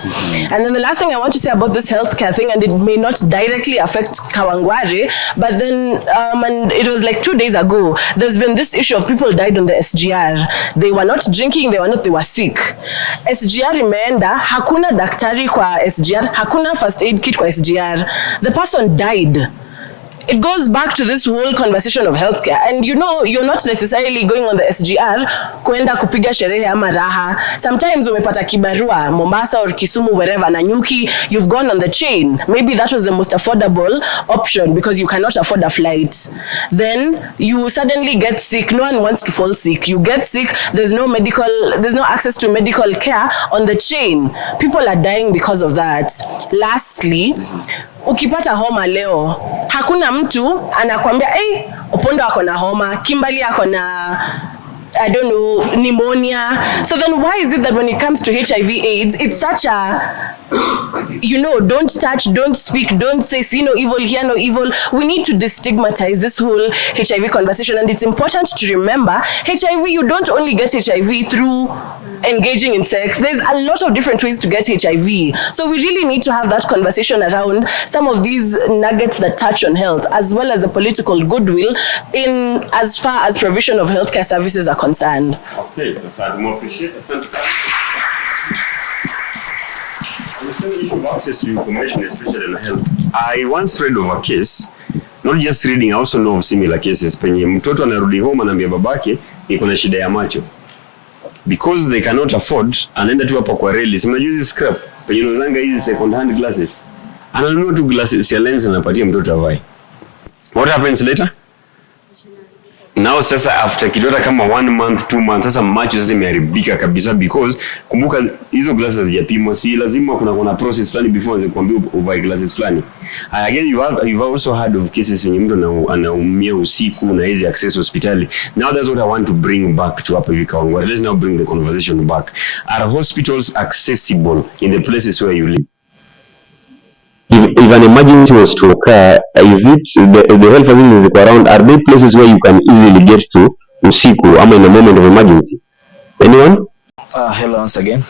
And then the last thing I want to say about this healthcare thing, and it may not directly affect Kawangware, but then and it was like 2 days ago, there's been this issue of people died on the SGR. They were not drinking, they were sick. SGR imeenda, hakuna daktari kwa SGR, hakuna first aid kit kwa SGR. The person died. It goes back to this whole conversation of healthcare. And you're not necessarily going on the SGR kuenda kupiga sherehe ama raha. Sometimes umepata kibarua Mombasa or Kisumu, wherever, Nanyuki, you've gone on the train. Maybe that was the most affordable option because you cannot afford a flight. Then you suddenly get sick. No one wants to fall sick. You get sick, there's no access to medical care on the train. People are dying because of that. Lastly, ukipata homa leo, hakuna mtu anakuambia, Opondo ako na homa, Kimbali ako na, I don't know, pneumonia. So then why is it that when it comes to HIV/AIDS, it's such a, don't touch, don't speak, don't say, see no evil, hear no evil. We need to destigmatize this whole HIV conversation. And it's important to remember, HIV, you don't only get HIV through engaging in sex. There's a lot of different ways to get HIV. So we really need to have that conversation around some of these nuggets that touch on health, as well as the political goodwill in as far as provision of healthcare services are concerned. Okay, so I more appreciate it. On the same issue of access to information, especially in health, I once read of a case, not just reading, I also know of similar cases. Penye mtoto anarudi home anaambia babake niko na shida ya macho. Because they cannot afford, anaenda tu hapo kwa reli. Si mnajua hizi scrap, penye unazanga hizi second hand glasses. Ananunua tu glasses ya lens anapatia mtoto avae. What happens later? Now sasa after kidota kama 1 month 2 months sasa macho sasa imeharibika kabisa, because kumbuka hizo glasses zijapimwa, si lazima kuna process fulani before zikwambie uvae glasses fulani. Again you've also heard of cases when mtu anaumia usiku na hizi access hospitali. Now that's what I want to bring back to hapa hivi Kawangware. Let's now bring the conversation back. Are hospitals accessible in the places where you live? If an emergency was to occur, is it the health facilities around, are there places where you can easily get to usiku ama in a moment of emergency? Anyone? Hello once again.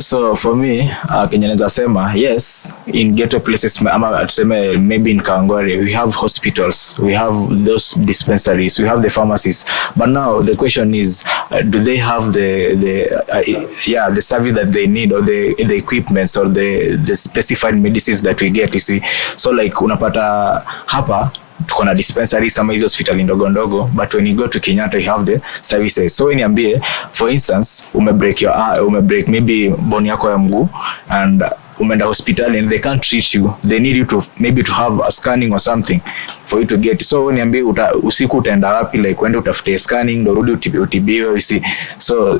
So for me, Kenya naweza sema yes, in ghetto places ama tuseme maybe in Kawangware we have hospitals, we have those dispensaries, we have the pharmacies, but now the question is do they have the service that they need, or the equipments, or the specified medicines that we get, you see. So like unapata hapa tuko na dispensary sama hizo hospitali ndogo ndogo, but when you go to Kenyatta you have the services. So niambie, for instance umebreak maybe bone yako ya mguu and umeenda hospitali and they can't treat you, they need you to maybe to have a scanning or something for you to get. So niambie usiku utaenda wapi, like uende utafute scanning ndo rudi utibiwe, you see. So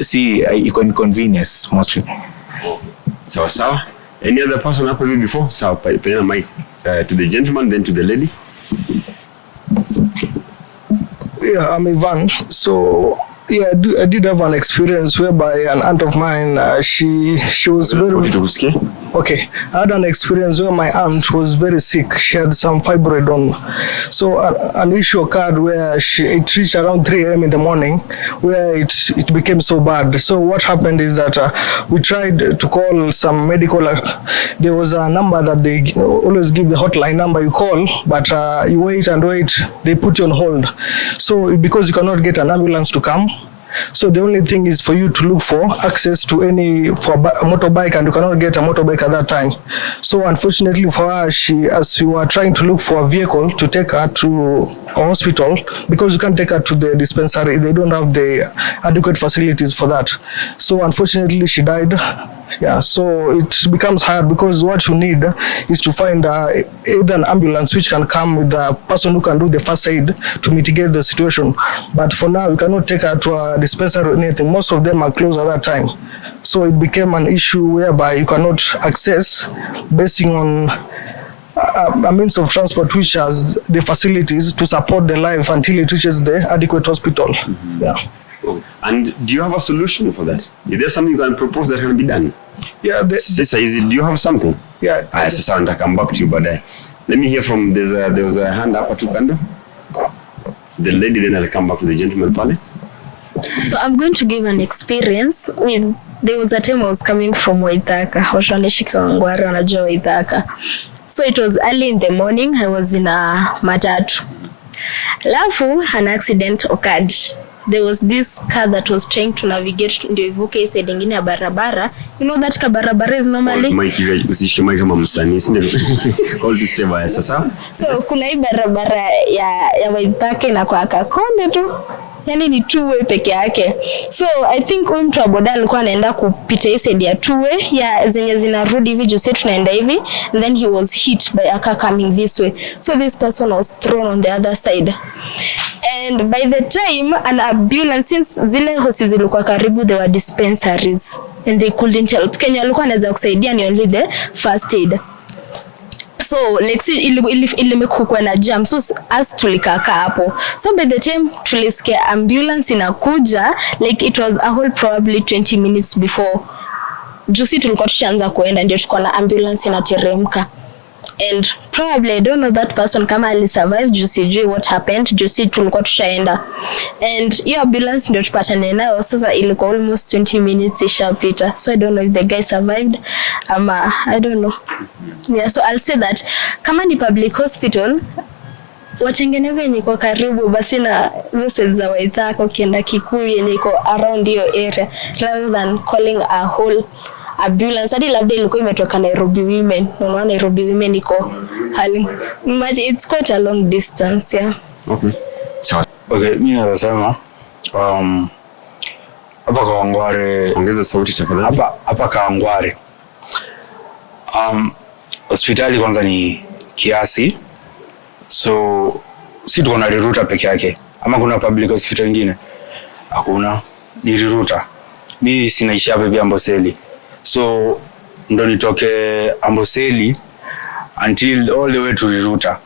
see iko inconvenience mostly. Sawa. Any other person hapo hivi before? Sawa, pena mic to the gentleman, then to the lady. Yeah, I'm Ivan. So yeah, I did have an experience whereby an aunt of mine, she was very... Okay, I had an experience where my aunt was very sick. She had some fibroid on. So an issue occurred where it reached around 3 a.m. in the morning, where it became so bad. So what happened is that we tried to call some medical. There was a number that they always give, the hotline number you call, but you wait and wait. They put you on hold. So because you cannot get an ambulance to come, so the only thing is for you to look for access to a motorbike, and you cannot get a motorbike at that time. So unfortunately for her, as you are trying to look for a vehicle to take her to a hospital, because you can't take her to the dispensary, they don't have the adequate facilities for that. So unfortunately she died. Yeah, so it becomes hard, because what you need is to find either an ambulance which can come with a person who can do the first aid to mitigate the situation. But for now, you cannot take her to a dispensary or anything. Most of them are closed at that time. So it became an issue whereby you cannot access based on a means of transport which has the facilities to support the life until it reaches the adequate hospital. Mm-hmm. Yeah. And do you have a solution for that? Is there something you can propose that can be done? Yeah. Sister, do you have something? Yeah. Sister, I'll come back to you, but let me hear from, there was a hand up at Tukando. The lady, then I'll come back to the gentleman pale. So I'm going to give an experience with, there was a time I was coming from Waithaka, Washaneshi Kawangware, wanajua Waithaka. So it was early in the morning, I was in a matatu. Alafu, an accident occurred. There was this car that was trying to navigate ndio ivuke hii side nyingine ya barabara. You know that barabara is normally usishike mic kama msanii, si ndio? Hold to stay by sasa. So kuna hii barabara ya Waithaka na kwa Kakonde tu. Yani ni two way peke yake. So I think huyu mtu wa boda alikuwa anaenda kupita hii side ya two way ya zenye zinarudi hivi juu sisi tunaenda hivi, and then he was hit by a car coming this way. So this person was thrown on the other side. And by the time an ambulance, since zile hosi zilikuwa karibu, there were dispensaries and they couldn't help. Kenya alikuwa anaweza kusaidia ni only the first aid. So like ilimekukwa na jam, so as tulikaka hapo. So by the time tulisikia ambulance inakuja, like it was a whole probably 20 minutes before jusi tulikuwa tushaanza kuenda ndio tuko na ambulance inateremka. And probably I don't know that person kama ali survive, jusi what happened, jusi tulikuwa tushaenda. And hiyo ambulance ndio tupatane nayo sasa ilikuwa almost 20 minutes ishapita. So I don't know if the guy survived ama I don't know. Yeah, so I'll say that kama ni public hospital watengeneze yenye iko karibu basi na zile za Waithaka ukienda Kikuyu yenye iko around hiyo area, rather than calling a whole ambulance. Hadi labda ilikuwa imetoka Nairobi Women. Unaona Nairobi Women iko hali. It's quite a long distance, yeah. Okay. So, okay, mimi nasema hapa Kawangware, ongeza sauti tafadhali. Hapa Kawangware. Hospitali kwanza ni kiasi. So si tuko na Riruta peke yake ama kuna public hospital nyingine? Hakuna, ni Riruta. Mimi sinaishi hapa hivi Amboseli, so ndo nitoke Amboseli until all the way to Riruta.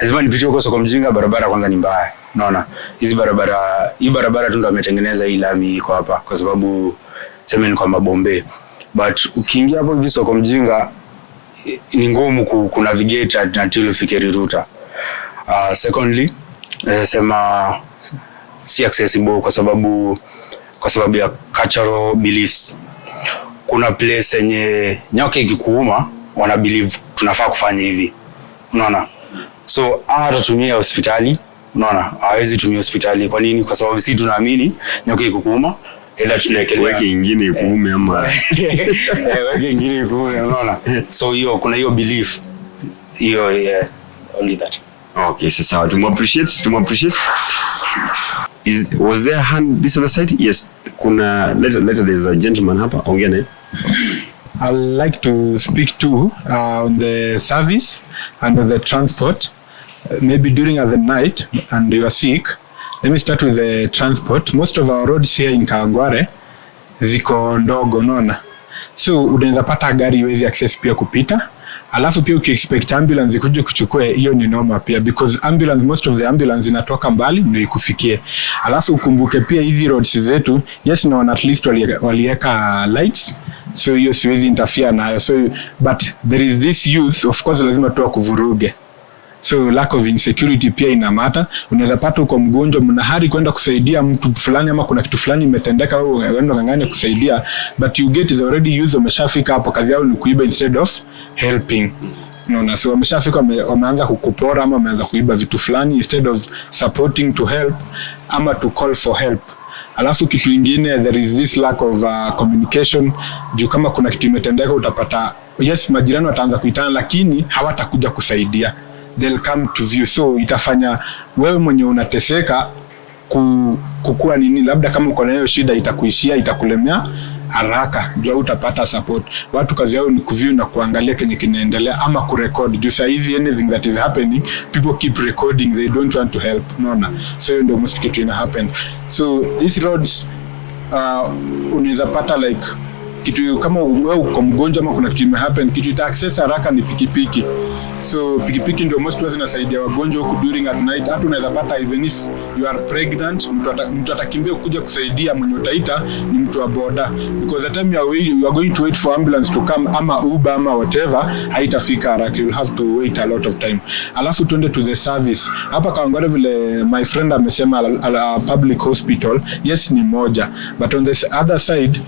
Lazima nipitie huko Soko Mjinga, barabara kwanza ni mbaya. Unaona? Hii barabara tu ndo ametengeneza hii lami iko hapa kwa sababu sema ni kwa mabombe. But ukiingia hapo hivi Soko Mjinga ni ngumu ku navigate until ufike Riruta. Secondly, sema si accessible kwa sababu ya cultural beliefs. Kuna place yenye nyoka ikikuuma wana believe tunafaa kufanya hivi. Unaona? So hatatumia hospitali. Unaona? Hawezi tumia hospitali. Kwa nini? Kwa sababu sisi tunaamini nyoka ikikuuma ila tunaekelea weke ingine ikuume ama weke ingine ikuume. Unaona? So hiyo kuna hiyo belief. Hiyo only that. Okay, so sawa. To appreciate. Was there a hand this other side? Yes. Kuna later there's a gentleman hapa. Ongea naye. I'd like to speak to on the service and on the transport. Maybe during the night and you are sick. Let me start with the transport. Most of our roads here in Kawangware ziko ndogo, unaona. So unaweza pata gari iwezi access pia kupita. Alafu pia ukiexpect ambulance ikuje kuchukue, hiyo ni noma pia because most of the ambulance inatoka mbali ndio ikufikie. Alafu ukumbuke pia hizi roads zetu, yes naona at least walieka lights, so hiyo siwezi interfere nayo. So but there is this youth, of course lazima tu kuvuruge. So lack of insecurity pia ina matter. Unaweza pata uko mgonjwa mnahari kwenda kusaidia mtu fulani ama kuna kitu fulani imetendeka au uende ngangane kusaidia, but you get is already used, umeshafika hapo kazi yao ni kuiba instead of helping. Unaona, so wameshafika wameanza kukupora ama wameanza kuiba vitu fulani instead of supporting to help ama to call for help. Alafu kitu kingine, there is this lack of communication. Juu kama kuna kitu imetendeka utapata yes majirani wataanza kuitana lakini hawatakuja kusaidia. They'll come to view. So itafanya wewe mwenye unateseka kukua nini, labda kama uko na hiyo shida itakuishia, itakulemea haraka, ndio utapata support. Watu kazi yao ni kuview na kuangalia kenye kinaendelea ama kurecord. Juu saa hizi anything that is happening, people keep recording, they don't want to help. Unaona? So ndio most kitu ina happen. So these roads unaweza pata like kitu kama wewe uko mgonjwa ama kuna kitu imehappen, kitu ita access haraka ni pikipiki. So pikipiki ndio most wazi nasaidia wagonjwa huko during at night. Hata unaweza pata even if you are pregnant, mtu atakimbia kuja kusaidia, mwenye utaita ni mtu wa boda, because the time you are going to wait for ambulance to come ama Uber ama whatever, haitafika haraka, you will have to wait a lot of time. Alafu tuende to the service. Hapa Kawangware vile my friend amesema public hospital, yes ni moja, but on the other side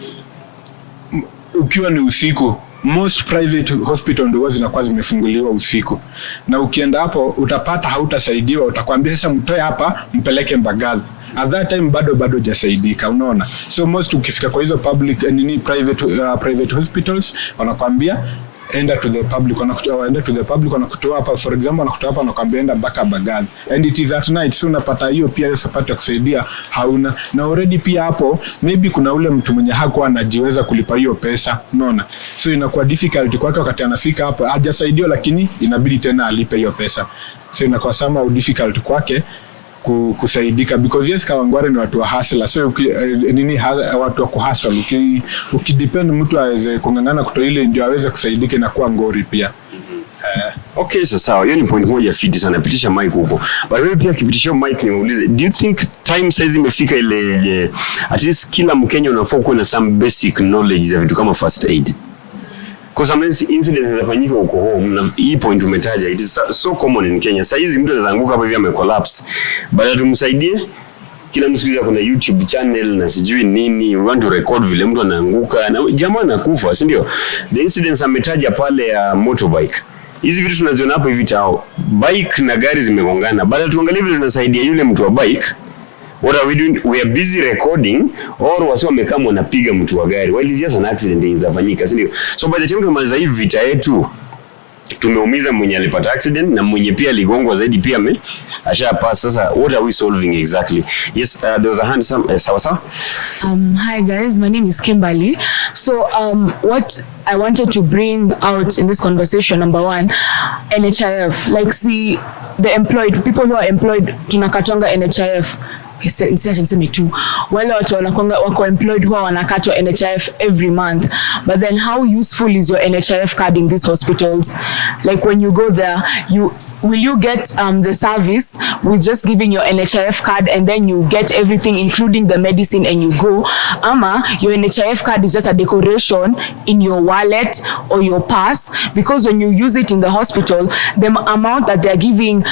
ukiwa ni usiku, most private hospital ndio zinakuwa zimefunguliwa usiku, na ukienda hapo utapata hautasaidiwa, utakwambia sasa mtoe hapa mpeleke Mbagathi. At that time bado hujasaidika, unaona. So most ukifika kwa hizo public private hospitals wanakuambia enda to the public, wanakutoa hapa, for example wanakutoa hapa wanakuambia enda mpaka Mbagathi, and it is at night. So unapata hiyo pia support ya kusaidia hauna, na already pia hapo maybe kuna ule mtu mwenye hakuwa anajiweza kulipa hiyo pesa, unaona. So inakuwa difficult kwake wakati anafika hapo hajasaidiwa, lakini inabidi tena alipe hiyo pesa. So inakuwa somehow difficult kwake kusaidika, because yes Kawangware ni watu wa hustler. So watu wa kuhustle, ukidepend mtu aweze kungangana kutoa ile ndio aweze kusaidika na kuwa ngori pia. Okay, sawa. Hiyo ni point moja fiti sana. Pitisha mic huko. But wewe pia kipitisha mic niulize, do you think time size imefika ile at least kila Mkenya unafaa kuwa na some basic knowledge za vitu kama first aid? Because sometimes incidents zinafanyika huko home, na hii point umetaja, it is so common in Kenya. Sasa hizi mtu anaweza anguka hapa hivi amecollapse, baada tumsaidie, kila msikilizaji kuna YouTube channel na sijui nini, we want to record vile mtu anaanguka na jamaa anakufa, si ndio? The incidents ametaja pale ya motorbike, hizi vitu tunaziona hapa hivi tao, bike na gari zimegongana, baada tuangalie vile tunasaidia yule mtu wa bike. What are we doing? We are busy recording, or wasi wamekama wanapiga mtu wa gari. While is just an accident inafanyika, si ndio? So by the time tumaliza hivi vita yetu, tumeumiza mwenye alipata accident na mwenye pia aligongwa zaidi pia ashapasa. Sasa what are we solving exactly? Yes, there was a hand sawa. Hi guys, my name is Kimberly. So what I wanted to bring out in this conversation, number one, NHIF. Like, see, the employed, people who are employed, tunakatonga NHIF. Niseme tu wale watu wako employed huwa wanakatwa NHIF every month, but then how useful is your NHIF card in these hospitals? Like, when you go there, will you get the service with just giving your NHIF card and then you get everything including the medicine and you go? Ama your NHIF card is just a decoration in your wallet or your purse, because when you use it in the hospital, the amount that they're giving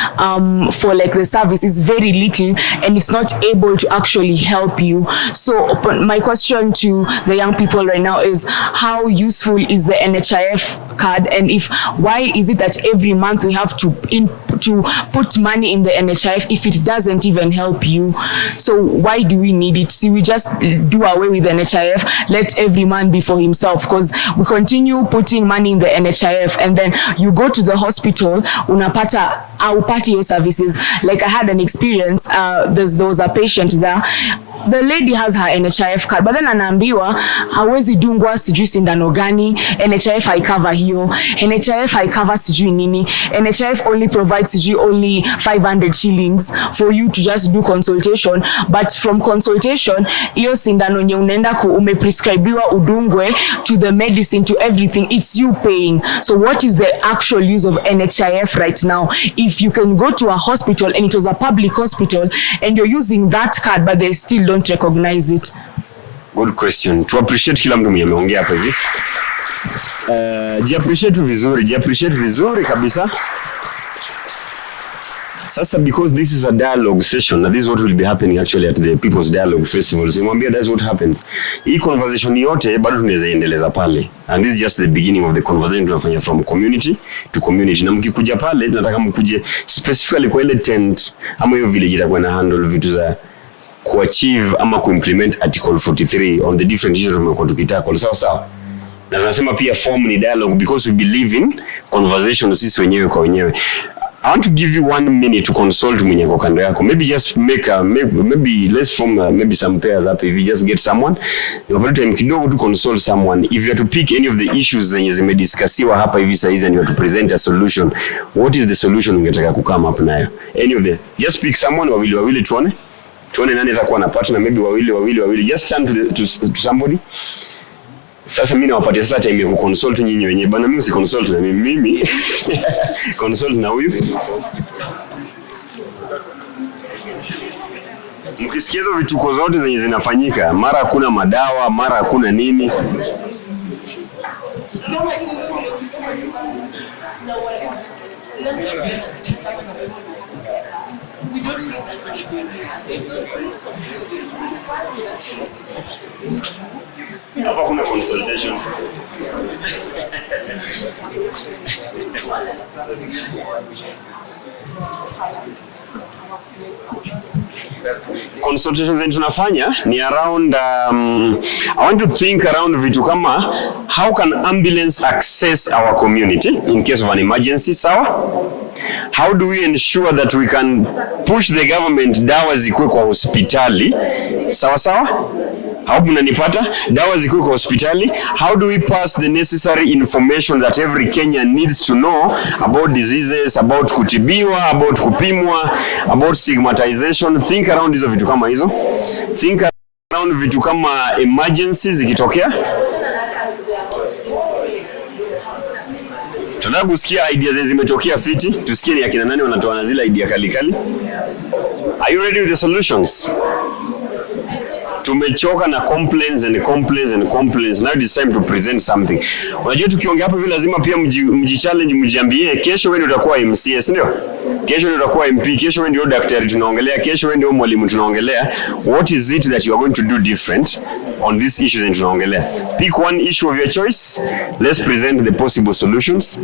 for like the service is very little and it's not able to actually help you. So my question to the young people right now is, how useful is the NHIF card, and why is it that every month we have to put money in the NHIF if it doesn't even help you? So why do we need it? See, we just do away with the NHIF, let every man be for himself, because we continue putting money in the NHIF and then you go to the hospital, unapata aupati your services. Like, I had an experience, there was a patient there. The lady has her NHIF card, but then anaambiwa hawezi dungwa sijui sindano gani, NHIF haikava hiyo, NHIF haikava sijui nini, NHIF only provides sijui only 500 shillings for you to just do consultation, but from consultation, hiyo sindano nye unaenda umeprescribiwa udungwe, to the medicine, to everything, it's you paying. So what is the actual use of NHIF right now? If you can go to a hospital and it was a public hospital and you're using that card, but they still don't recognize it. Good question. To appreciate kila mtu mwenye ameongea hapa hivi. Appreciate vizuri kabisa. Sasa, because this is a dialogue session, and this is what will be happening actually at the People's Dialogue Festival. Simwambia, that's what happens. Hii conversation yote bado tunaweza endeleza pale. And this is just the beginning of the conversation tunafanya from community to community. Na mkikuja pale, tunataka mkuje specifically kwa ile tent ama hiyo village itakuwa na handle vitu za kuachieve ama kuimplement article 43 on the different issues tumekuwa tukitaka. Sawa. Na tunasema pia form ni dialogue, because we believe in conversation sisi wenyewe kwa wenyewe. I want to give you 1 minute to consult mwenye kwa kando yako. Maybe just maybe let's form maybe some pairs up. If you just get someone, you have time kidogo to consult someone. If you are to pick any of the issues zenye zimediscussiwa hapa hivi saizi and you are to present a solution, what is the solution ungetaka kukama up nayo? Any of them. Just pick someone, wawili tuone nani atakuwa na partner, maybe wawili. Just turn to somebody. Sasa mimi nawapatia sasa time ya kuconsult nyinyi wenyewe. Bana, mimi usiconsult na mimi. Consult na huyu. Mkisikia hizo vituko zote zenye zinafanyika, mara hakuna madawa, mara hakuna nini. Hapa kuna consultation. Consultations zenye tunafanya ni around I want to think around vitu kama how can ambulance access our community in case of an emergency, sawa? How do we ensure that we can push the government dawa zikuwe kwa hospitali, sawa? Hapo mnanipata? Dawa zikuwe kwa hospitali. How do we pass the necessary information that every Kenyan needs to know about diseases, about kutibiwa, about kupimwa, about stigmatization? Think around hizo vitu kama hizo. Think around vitu kama emergencies zikitokea. Tunataka kusikia ideas zimetokea fiti, tusikie ni akina nani wanatoa na zile idea kali. Are you ready with the solutions? Tumechoka na complaints. Now it's time to present something. Unajua tukiongea hapa hivi lazima pia mjichallenge, mjiambie kesho wewe ndio utakuwa MCS, ndio? Kesho ndio utakuwa MP, kesho wewe ndio daktari tunaongelea, kesho wewe ndio mwalimu tunaongelea. What is it that you are going to do different on these issues that tunaongelea? Pick one issue of your choice. Let's present the possible solutions.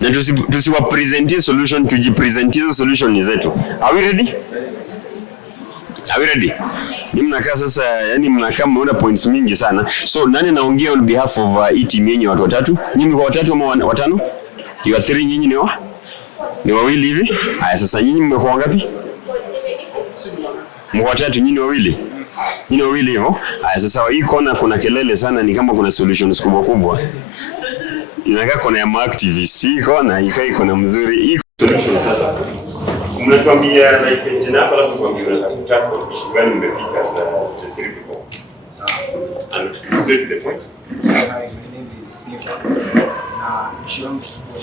Na tusiwapresentie solution, tujipresentie solution zetu. Are we ready? Are we ready? Ni mnakaa sasa, yani mnakaa mmeona points mingi sana. So nani naongea on behalf of team yenyu watu watatu? Nyinyi kwa watatu ama watano? You are 3, nyinyi ni wawili hivi. Haya, sasa nyinyi mmekuwa ngapi? Mko watatu, nyinyi wawili. You know, really hivyo. Sasa hii kona kuna kelele sana, ni kama kuna solutions kubwa kubwa. Inakaa kona ya activist, hii kona ikai kona mzuri. Hii solution sasa. Mnatuambia like engine hapa alafu kuambia unataka kutaka issue gani mmepika za the three people. And straight to the point. So my name is Sifa. Na issue yangu kubwa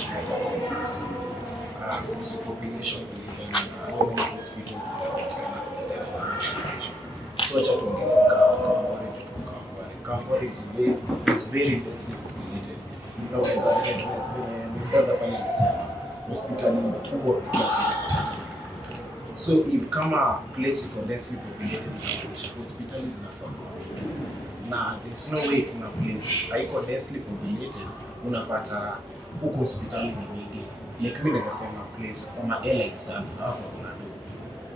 kuhusu population in how many hospitals so acha tuongelee Kawangware is very densely populated. Unaweza nimependa pale hospitali kubwa pekee. So if kama place iko densely populated, hospitali zinafaa. Na there's no way kuna place haiko densely populated unapata huko hospitali ni nyingi. Like mimi naweza sema place kama elite sana hapo kuna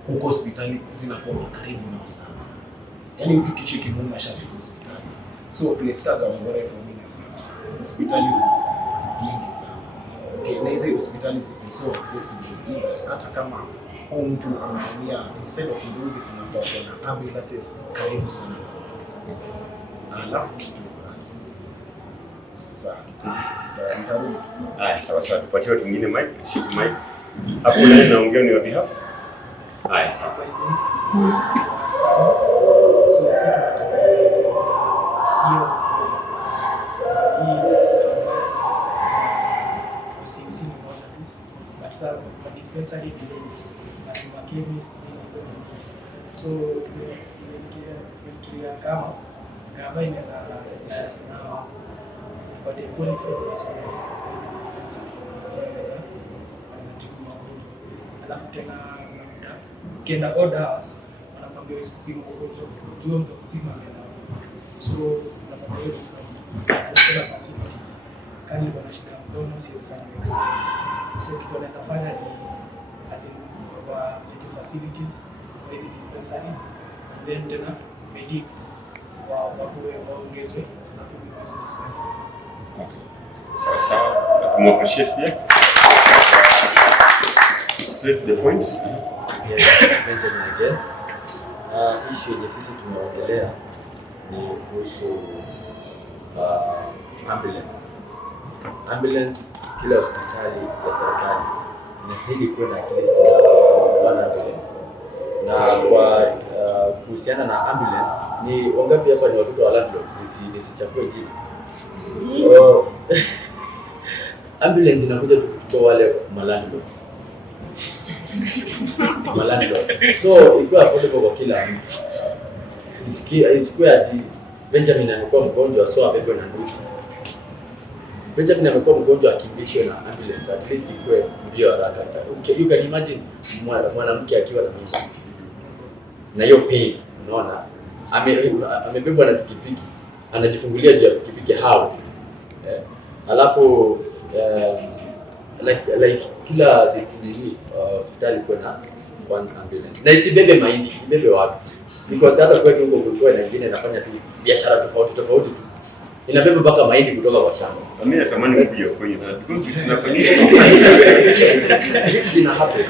huko hospitali zinakuwa karibu na sana. Yaani mtu kicheki mume ashafika hospitali. So place kama Kawangware for me is hospitali nyingi sana. Okay, na hizo hospitali ziko so accessible but hata kama mtu anaumia instead of ndudi kunafaa kuna ambulances karibu sana. Alafu kitu sawa sawa, tupatie watu wengine mic, shika mic. Hapo nani naongea ni wa behalf? Sawa. So dispensary chemist so tumefikiria kama inaweza na but a qualified dispensary inaweza tibu alafu tena ukienda orders wanakwambia kupima kujua kupima so unakwambia kuna facilities kani wanashika mkono siwezi fanya next so kitu anaweza fanya ni as in kwa facilities kwa hizi dispensaries and then tena medics waongezwe na kuongezwa dispensary. Sawa sawa, na tumwappreciate pia. Straight to the point. Benjamin again. Issue yenye sisi tumeongelea ni kuhusu ambulance. Kila hospitali ya serikali inastahili kuwa na at least one ambulance. Na kwa kuhusiana na ambulance, ni wangapi hapa ni watoto wa landlord? Nisichafue jina. Ambulance inakuja tukuchukua wale malandlord. So ikiwa affordable kwa kila mtu. Isikuwe ati Benjamin amekuwa mgonjwa so abebwe na ndugu. Benjamin amekuwa mgonjwa akimbishwe na ambulance, at least ikuwe mbio haraka. You can imagine mwanamke akiwa na mimba. Na hiyo pain, unaona? Amebebwa na pikipiki. Anajifungulia juu ya pikipiki hao. Alafu like kila hospitali kuna na one ambulance. Na isibebe mahindi, ibebe watu. Because hata kwetu huko kulikuwa na nyingine inafanya tu biashara tofauti tu. Inabeba mpaka mahindi kutoka kwa shamba. Mimi natamani kuja kwenye because tunafanyia vitu zina happen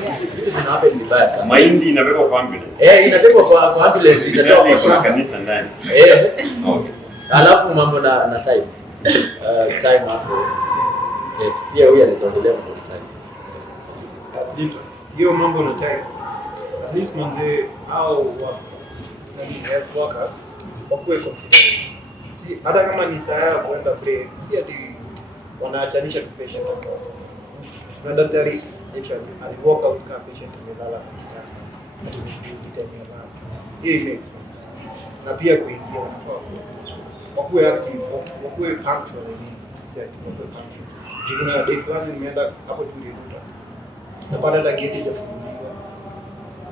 vibaya sana. Mahindi inabebwa kwa ambulance. Inabebwa kwa ambulance itatoka kwa shamba. Kanisa ndani. Okay. Alafu mambo na time. Time hapo. Pia huyu alizongelea mambo na time. Hiyo mambo na time. At least manze au health workers wakuwe considerate. Si hata kama ni saa ya kuenda break, si ati wanaachanisha patient hapo. Na daktari aliwalk out kama patient amelala kwa kitanda. Ati ndio hiyo makes sense. Na pia kuingia wanafaa wakuwe active, wakuwe punctual hivi. Si ati wakuwe punctual. Jina day fulani nimeenda hapo tu niliruka. Napata hata gate itafunguliwa.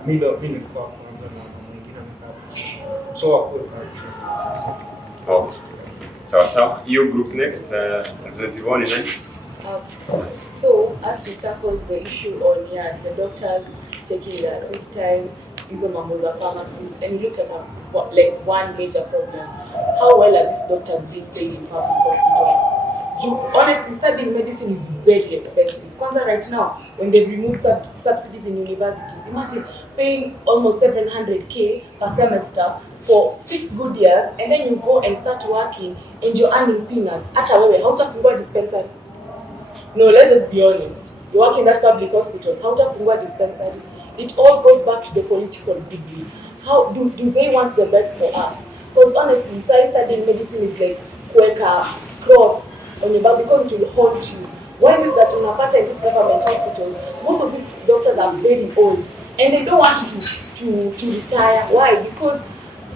Mimi nilikuwa kwanza na mwingine amekaa. So wakuwe punctual. Sawa. Your group next, representative one nani? So as we tackled the issue on the doctors taking their sweet time, hizo mambo za pharmacies, and we looked at one major problem. How well are these doctors being paid in public hospitals? Honestly, studying medicine is very expensive. Kwanza right now, when they removed subsidies in universities, imagine paying almost 700k per semester for 6 good years, and then you go and start working and you're earning peanuts. Hata wewe hautafungua dispensary. No, let's just be honest. You work in that public hospital, hautafungua dispensary. It all goes back to the political degree. How do they want the best for us? Because honestly, studying medicine is like kuweka cross on your back because it will haunt you. Why is it that unapata in these government hospitals, most of these doctors are very old and they don't want to retire? Why? Because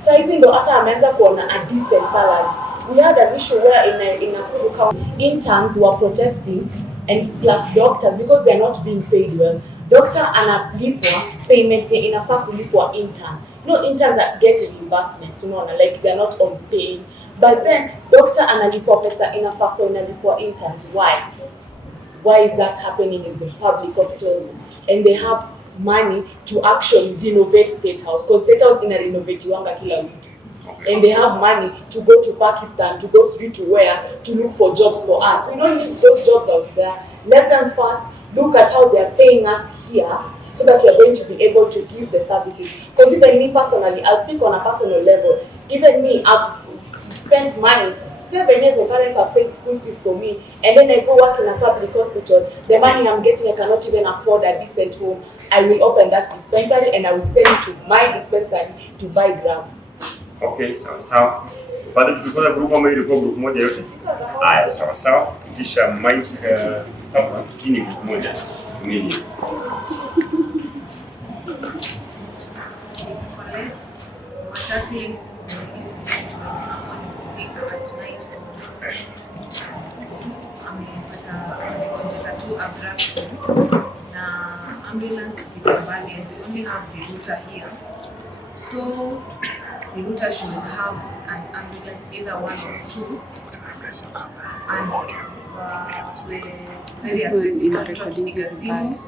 saizi ndo hata ameanza kuona a decent salary. We had an issue where in Nakuru County, interns were protesting and plus doctors because they are not being paid well. Doctor analipwa payment inafaa kulipwa intern. No, interns are getting reimbursements, unaona, like they are not on paying. But then doctor analipwa pesa inafaa kwa inalipwa interns. Why? Why is that happening in the public hospitals? And they have money to actually renovate State House, because State House ina renovatiwanga kila wiki. And they have money to go to Pakistan, to go to where, to look for jobs for us. We don't need those jobs out there. Let them first look at how they are paying us here, so that we are going to be able to give the services. Because even me personally, I'll speak on a personal level. Even me, I've spent money. 7 years my parents have paid school fees for me, and then I go work in a public hospital. The money I'm getting, I cannot even afford a decent home. I will open that dispensary and I will send it to my dispensary to buy grams. Okay, sawa. Baada tulikuwa group ama ilikuwa group moja yote? Haya, sawa. Kisha mic hapa kini group moja. Nini? We're tackling the incident when someone is sick at night or amegonjeka tu abruptly na ambulance ziko mbali and we only have the router here. So the router should have an ambulance, either 1 or 2, and very accessible. Mtu akipiga simu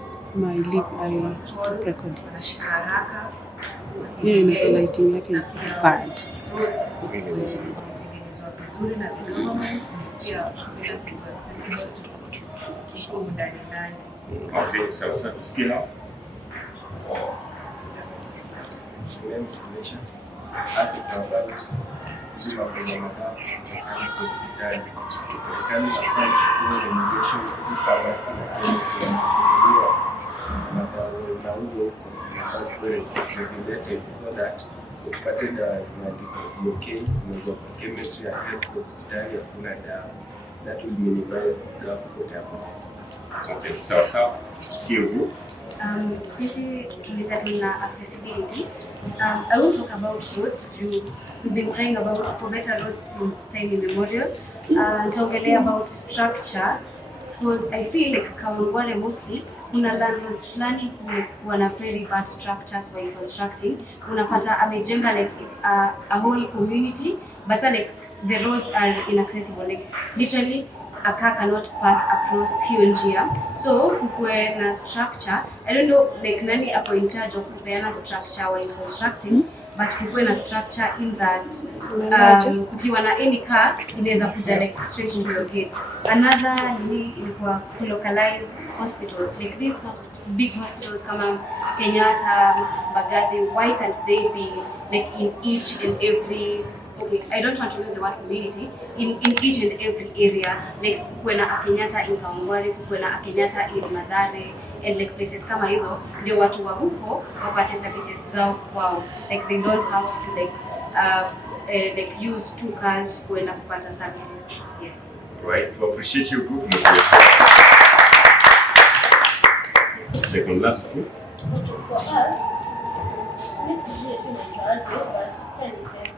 stop recording. Anashika haraka. Lighting yake is bad. Roads kutengenezwa vizuri na the government, pia ambulance iko accessible to people ndani. Okay, sawa tusikie hapo. As a survivor, zima kwenye madawa katika hospitali. Serikali inafanya kufanya remediation hizi pharmacy na chemistry wanafunguliwa madawa zinauzwa huko zinafaa kuwa regulated so that usipate dawa zinaandikwa GOK zinauzwa kwa chemistry ya health hospitali hakuna dawa. That will minimize dawa kupotea hapo. Okay, sawa. Tusikie huko. Sisi tulisettle na accessibility. I won't talk about roads. We've been crying for better roads since time immemorial. Nitaongelea about structure, because I feel like Kawangware mostly kuna landlords fulani wana very bad structures while constructing. Unapata amejenga like it's a whole community, but like the roads are inaccessible. Like literally a car cannot pass across hiyo njia. So kukue na structure, I don't know like nani ako in charge of kupeana structure while constructing, but kukue na structure in that kukiwa na any car inaweza kuja like straight into your gate. Another ilikuwa localize hospitals, like these big hospitals kama Kenyatta, Mbagathi, why can't they be like in each and every, okay, I don't want to use the word community, in each and every area, like kukwena a Kenyatta in Kawangware, kukwena a Kenyatta in Madare, and like places kama hizo, ndio watu wa huko wapate services zao kwao. Like they don't have to like use 2 cars kuenda kupata services. Yes. Right, to appreciate your group. Second last group. Okay, for us, this is really but trying to say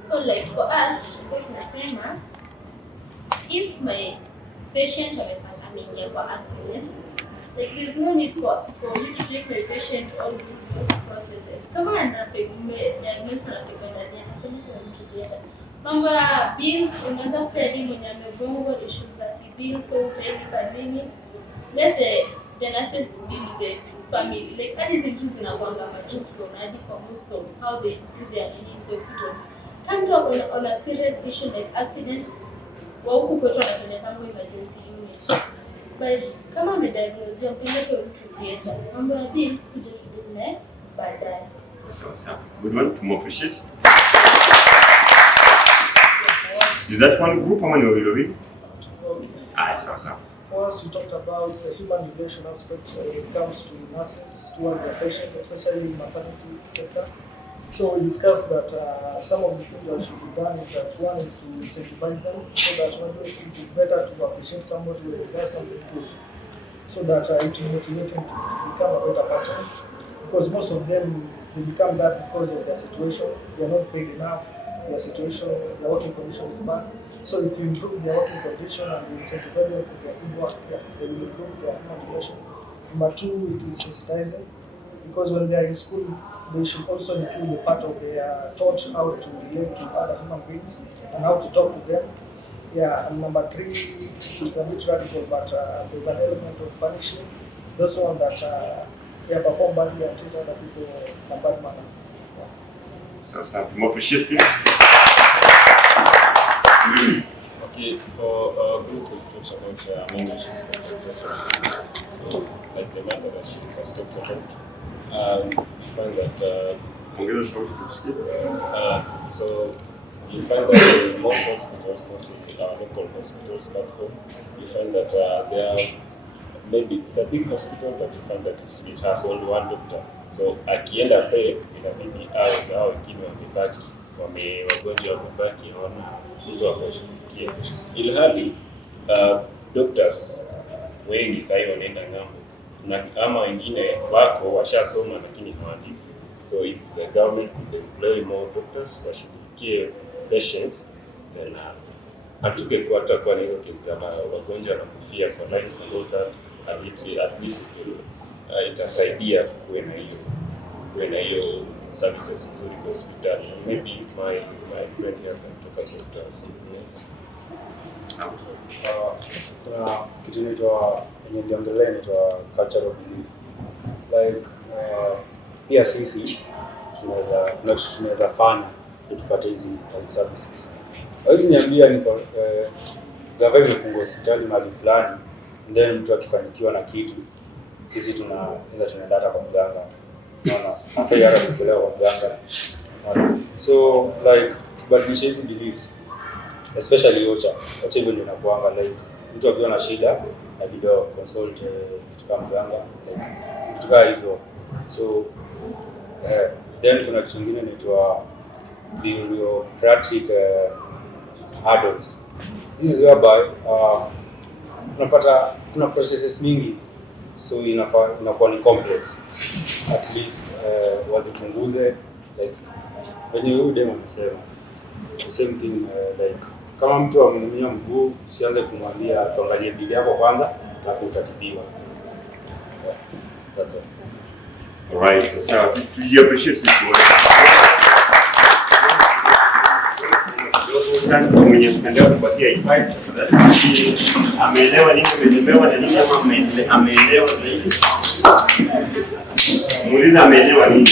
so like for us, tunasema if my patient ameingia kwa accident, like there's no need for me to take my patient all through those processes. Kama diagnosis na ndani atapeleka mtu yeyote. Mambo ya bills unaanza kupeleka mwenye amegongwa issues za TB, so utaipa nini? Let the nurses deal with the family. Like that is issues zinakuanga majukumu unadi kwa most of how they do their in hospitals. Come to on a serious issue like accident, wa huku kwetu wanapeleka kwa emergency unit. But kama amediagnosia mpeleke mtu theater. Mambo ya bills kuja tudile baadaye. Sawa. Good one, to appreciate. Is that one group or many of you? Sawa. For us, we talked about the human relation aspect when it comes to nurses towards the patient, especially in maternity sector. So we discussed that some of the things that should be done is that one is to incentivize them so that when it is better to appreciate somebody when they does something good, so that it will motivate them to become a better person. Because most of them, they become that because of their situation. They are not paid enough. Their situation, their working condition is bad. So if you improve their working condition and you incentivize them for their good work, they will improve their human relation. Number two, it is sensitizing, because when they are in school, they should also include the part of their taught how to relate to other human beings and how to talk to them. And number three is a bit radical, but there's an element of punishing those ones that perform badly and treat other people in a bad manner. So more appreciate it. Okay, for a group who talks about English is so, like the matter that she has talked about, you find that so you find that in most hospitals, mostly local hospitals back home, you find that there are maybe it's a big hospital, but you find that it has only one doctor. So akienda pale inabidi au wengine wamebaki wagonjwa wamebaki hawana mtu wa kushughulikia. Ilhali doctors wengi sasa wanaenda ng'ambo na ama wengine wako washasoma lakini hawalipi. So if the government could employ more doctors washughulikie patients, then hatungekuwa hatakuwa na hizo kesi za wagonjwa na kufia kwa lines and all that. At least itasaidia kuwe na hiyo services nzuri kwa hospitali. Maybe my friend here can talk about CPS. Kuna kitu inaitwa niongelea inaitwa cultural belief. Like pia sisi tunaweza fanya tupate hizi services. Hawezi niambia ni gavana imefungua hospitali mahali fulani, then mtu akifanikiwa na kitu sisi tunaenda hata kwa mganga. Afya hata kupeleka kwa mganga. So like tubadilishe hizi beliefs, especially ocha hivyo ndio inakuanga like mtu akiwa na shida inabidi consult kitu kama mganga, like kitu kama hizo. So then kuna kitu kingine inaitwa bureaucratic hurdles. This is whereby unapata kuna processes mingi, so inakuwa ni complex. At least wazipunguze, like wenye huyu demo amesema the same thing, like kama mtu ameumia mguu usianze kumwambia tuangalie bili yako kwanza alafu utatibiwa. That's it. Alright, so we appreciate this one. Mwenye mtandao kupatia impact ameelewa nini amelemewa na nini ama ameelewa zaidi. Muuliza ameelewa nini.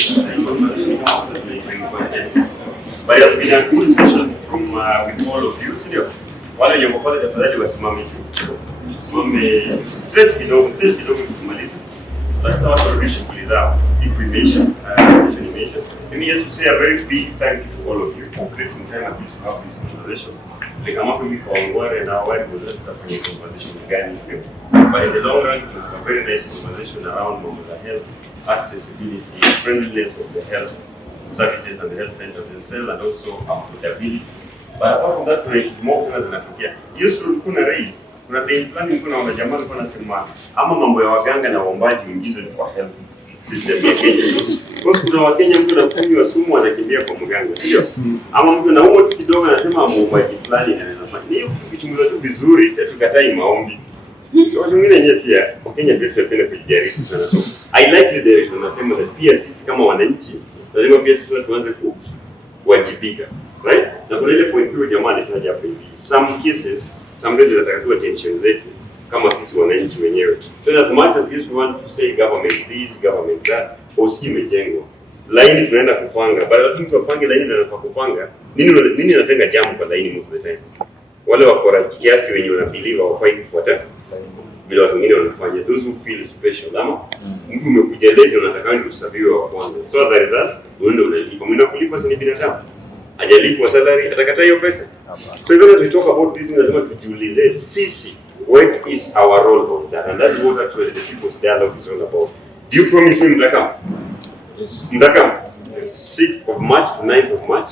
But it has been a good session from with all of you. Sio wale wenye mkoa tafadhali wasimame tu. Simame stress kidogo kumaliza. That's our solution for that. Siku imeisha, session imeisha. Let me just say a very big thank you to all of you for creating time at least to have this conversation. Like I'm happy with Kawangware now, where was that conversation again? But in the long run, a very nice conversation around the health, accessibility, friendliness of the health services and the health centers themselves, and also affordability. But apart from that, kuna issues more sana zinatokea. Yesu kuna raise, kuna day fulani kuna wanajamii kuna nasema ama mambo ya waganga na waombaji uingizwe kwa health system ya Kenya. Because kuna Wakenya mtu anakunywa sumu anakimbia kwa mganga. Ndio. Ama mtu anaumwa tu kidogo anasema muombaji fulani na anafanya. Ni kuchunguza tu vizuri, sisi tukatai maombi. So watu wengine wenyewe pia Wakenya pia tunapenda kujijaribu sana. So I like the direction nasema that pia sisi kama wananchi lazima pia sisi tuanze kuwajibika. Right? Na kuna ile point hiyo jamaa anataja hapo hivi. Some cases zinataka attention zetu kama sisi wananchi wenyewe. So as much as you want to say government this, government that, OC imejengwa. Laini tunaenda kupanga. Baada ya mtu apange laini na anafaa kupanga, nini natenga jamu kwa laini most of the time. wale wakora kiasi wenye wanabelieve hawafai kufuata vile watu wengine wanafanya, those who feel special. Ama mtu umekuja leo unataka ndio usabiwe wa kwanza, so as a result uende unalipa. Mimi nakulipa si ni binadamu, hajalipwa salary atakataa hiyo pesa. So even as we talk about this, lazima tujiulize sisi, what is our role on that, and that's what actually the people's dialogue is all about. Do you promise me mtakam? Yes. Mtakam? 6th of March to 9th of March,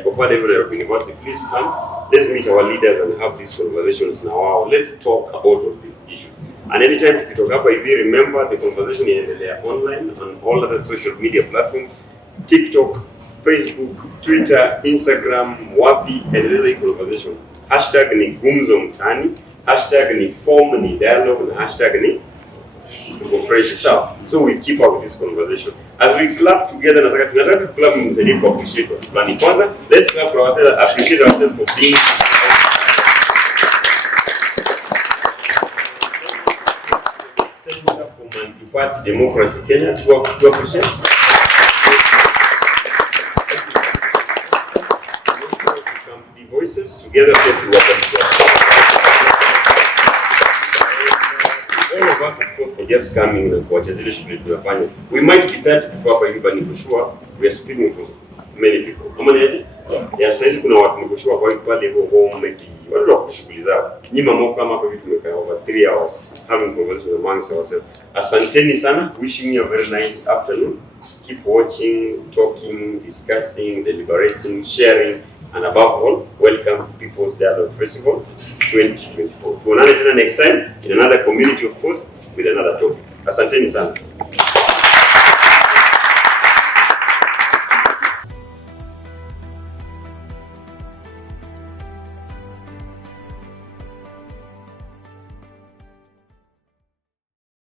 iko pale Nairobi University. Please come. Let's meet our leaders and have these conversations now. Let's talk about all these issues. And anytime tukitoka hapa hivi, remember the conversation inaendelea online on all other social media platforms, TikTok, Facebook, Twitter, Instagram, wapi, endeleza hii conversation. Hashtag ni Gumzo Mtaani, hashtag ni form ni dialogue, na hashtag ni Tuko Freshy. So we keep up with this conversation. As we clap together, nataka tu clap msaidie kwa appreciate watu fulani. Kwanza, let's clap for ourselves, appreciate ourselves for being Center for Multi-Party Democracy Kenya. To appreciate. The voices together to all of us, of course, for just coming na kuacha zile shughuli tunafanya. We might be 30 people hapa hivi, but niko sure we are speaking for many people. Kama ni aje? Yes. Saizi kuna watu niko sure kwa hivi pale hivyo home watu wa kushughuli zao. Nyinyi mamo kama hapa hivi tumekaa over 3 hours having conversations amongst ourselves. Asanteni sana. Wishing you a very nice afternoon. Keep watching, talking, discussing, deliberating, sharing, and above all, welcome People's Dialogue Festival 2024. Tuonane tena next time in another community, of course, with another topic. Asanteni sana.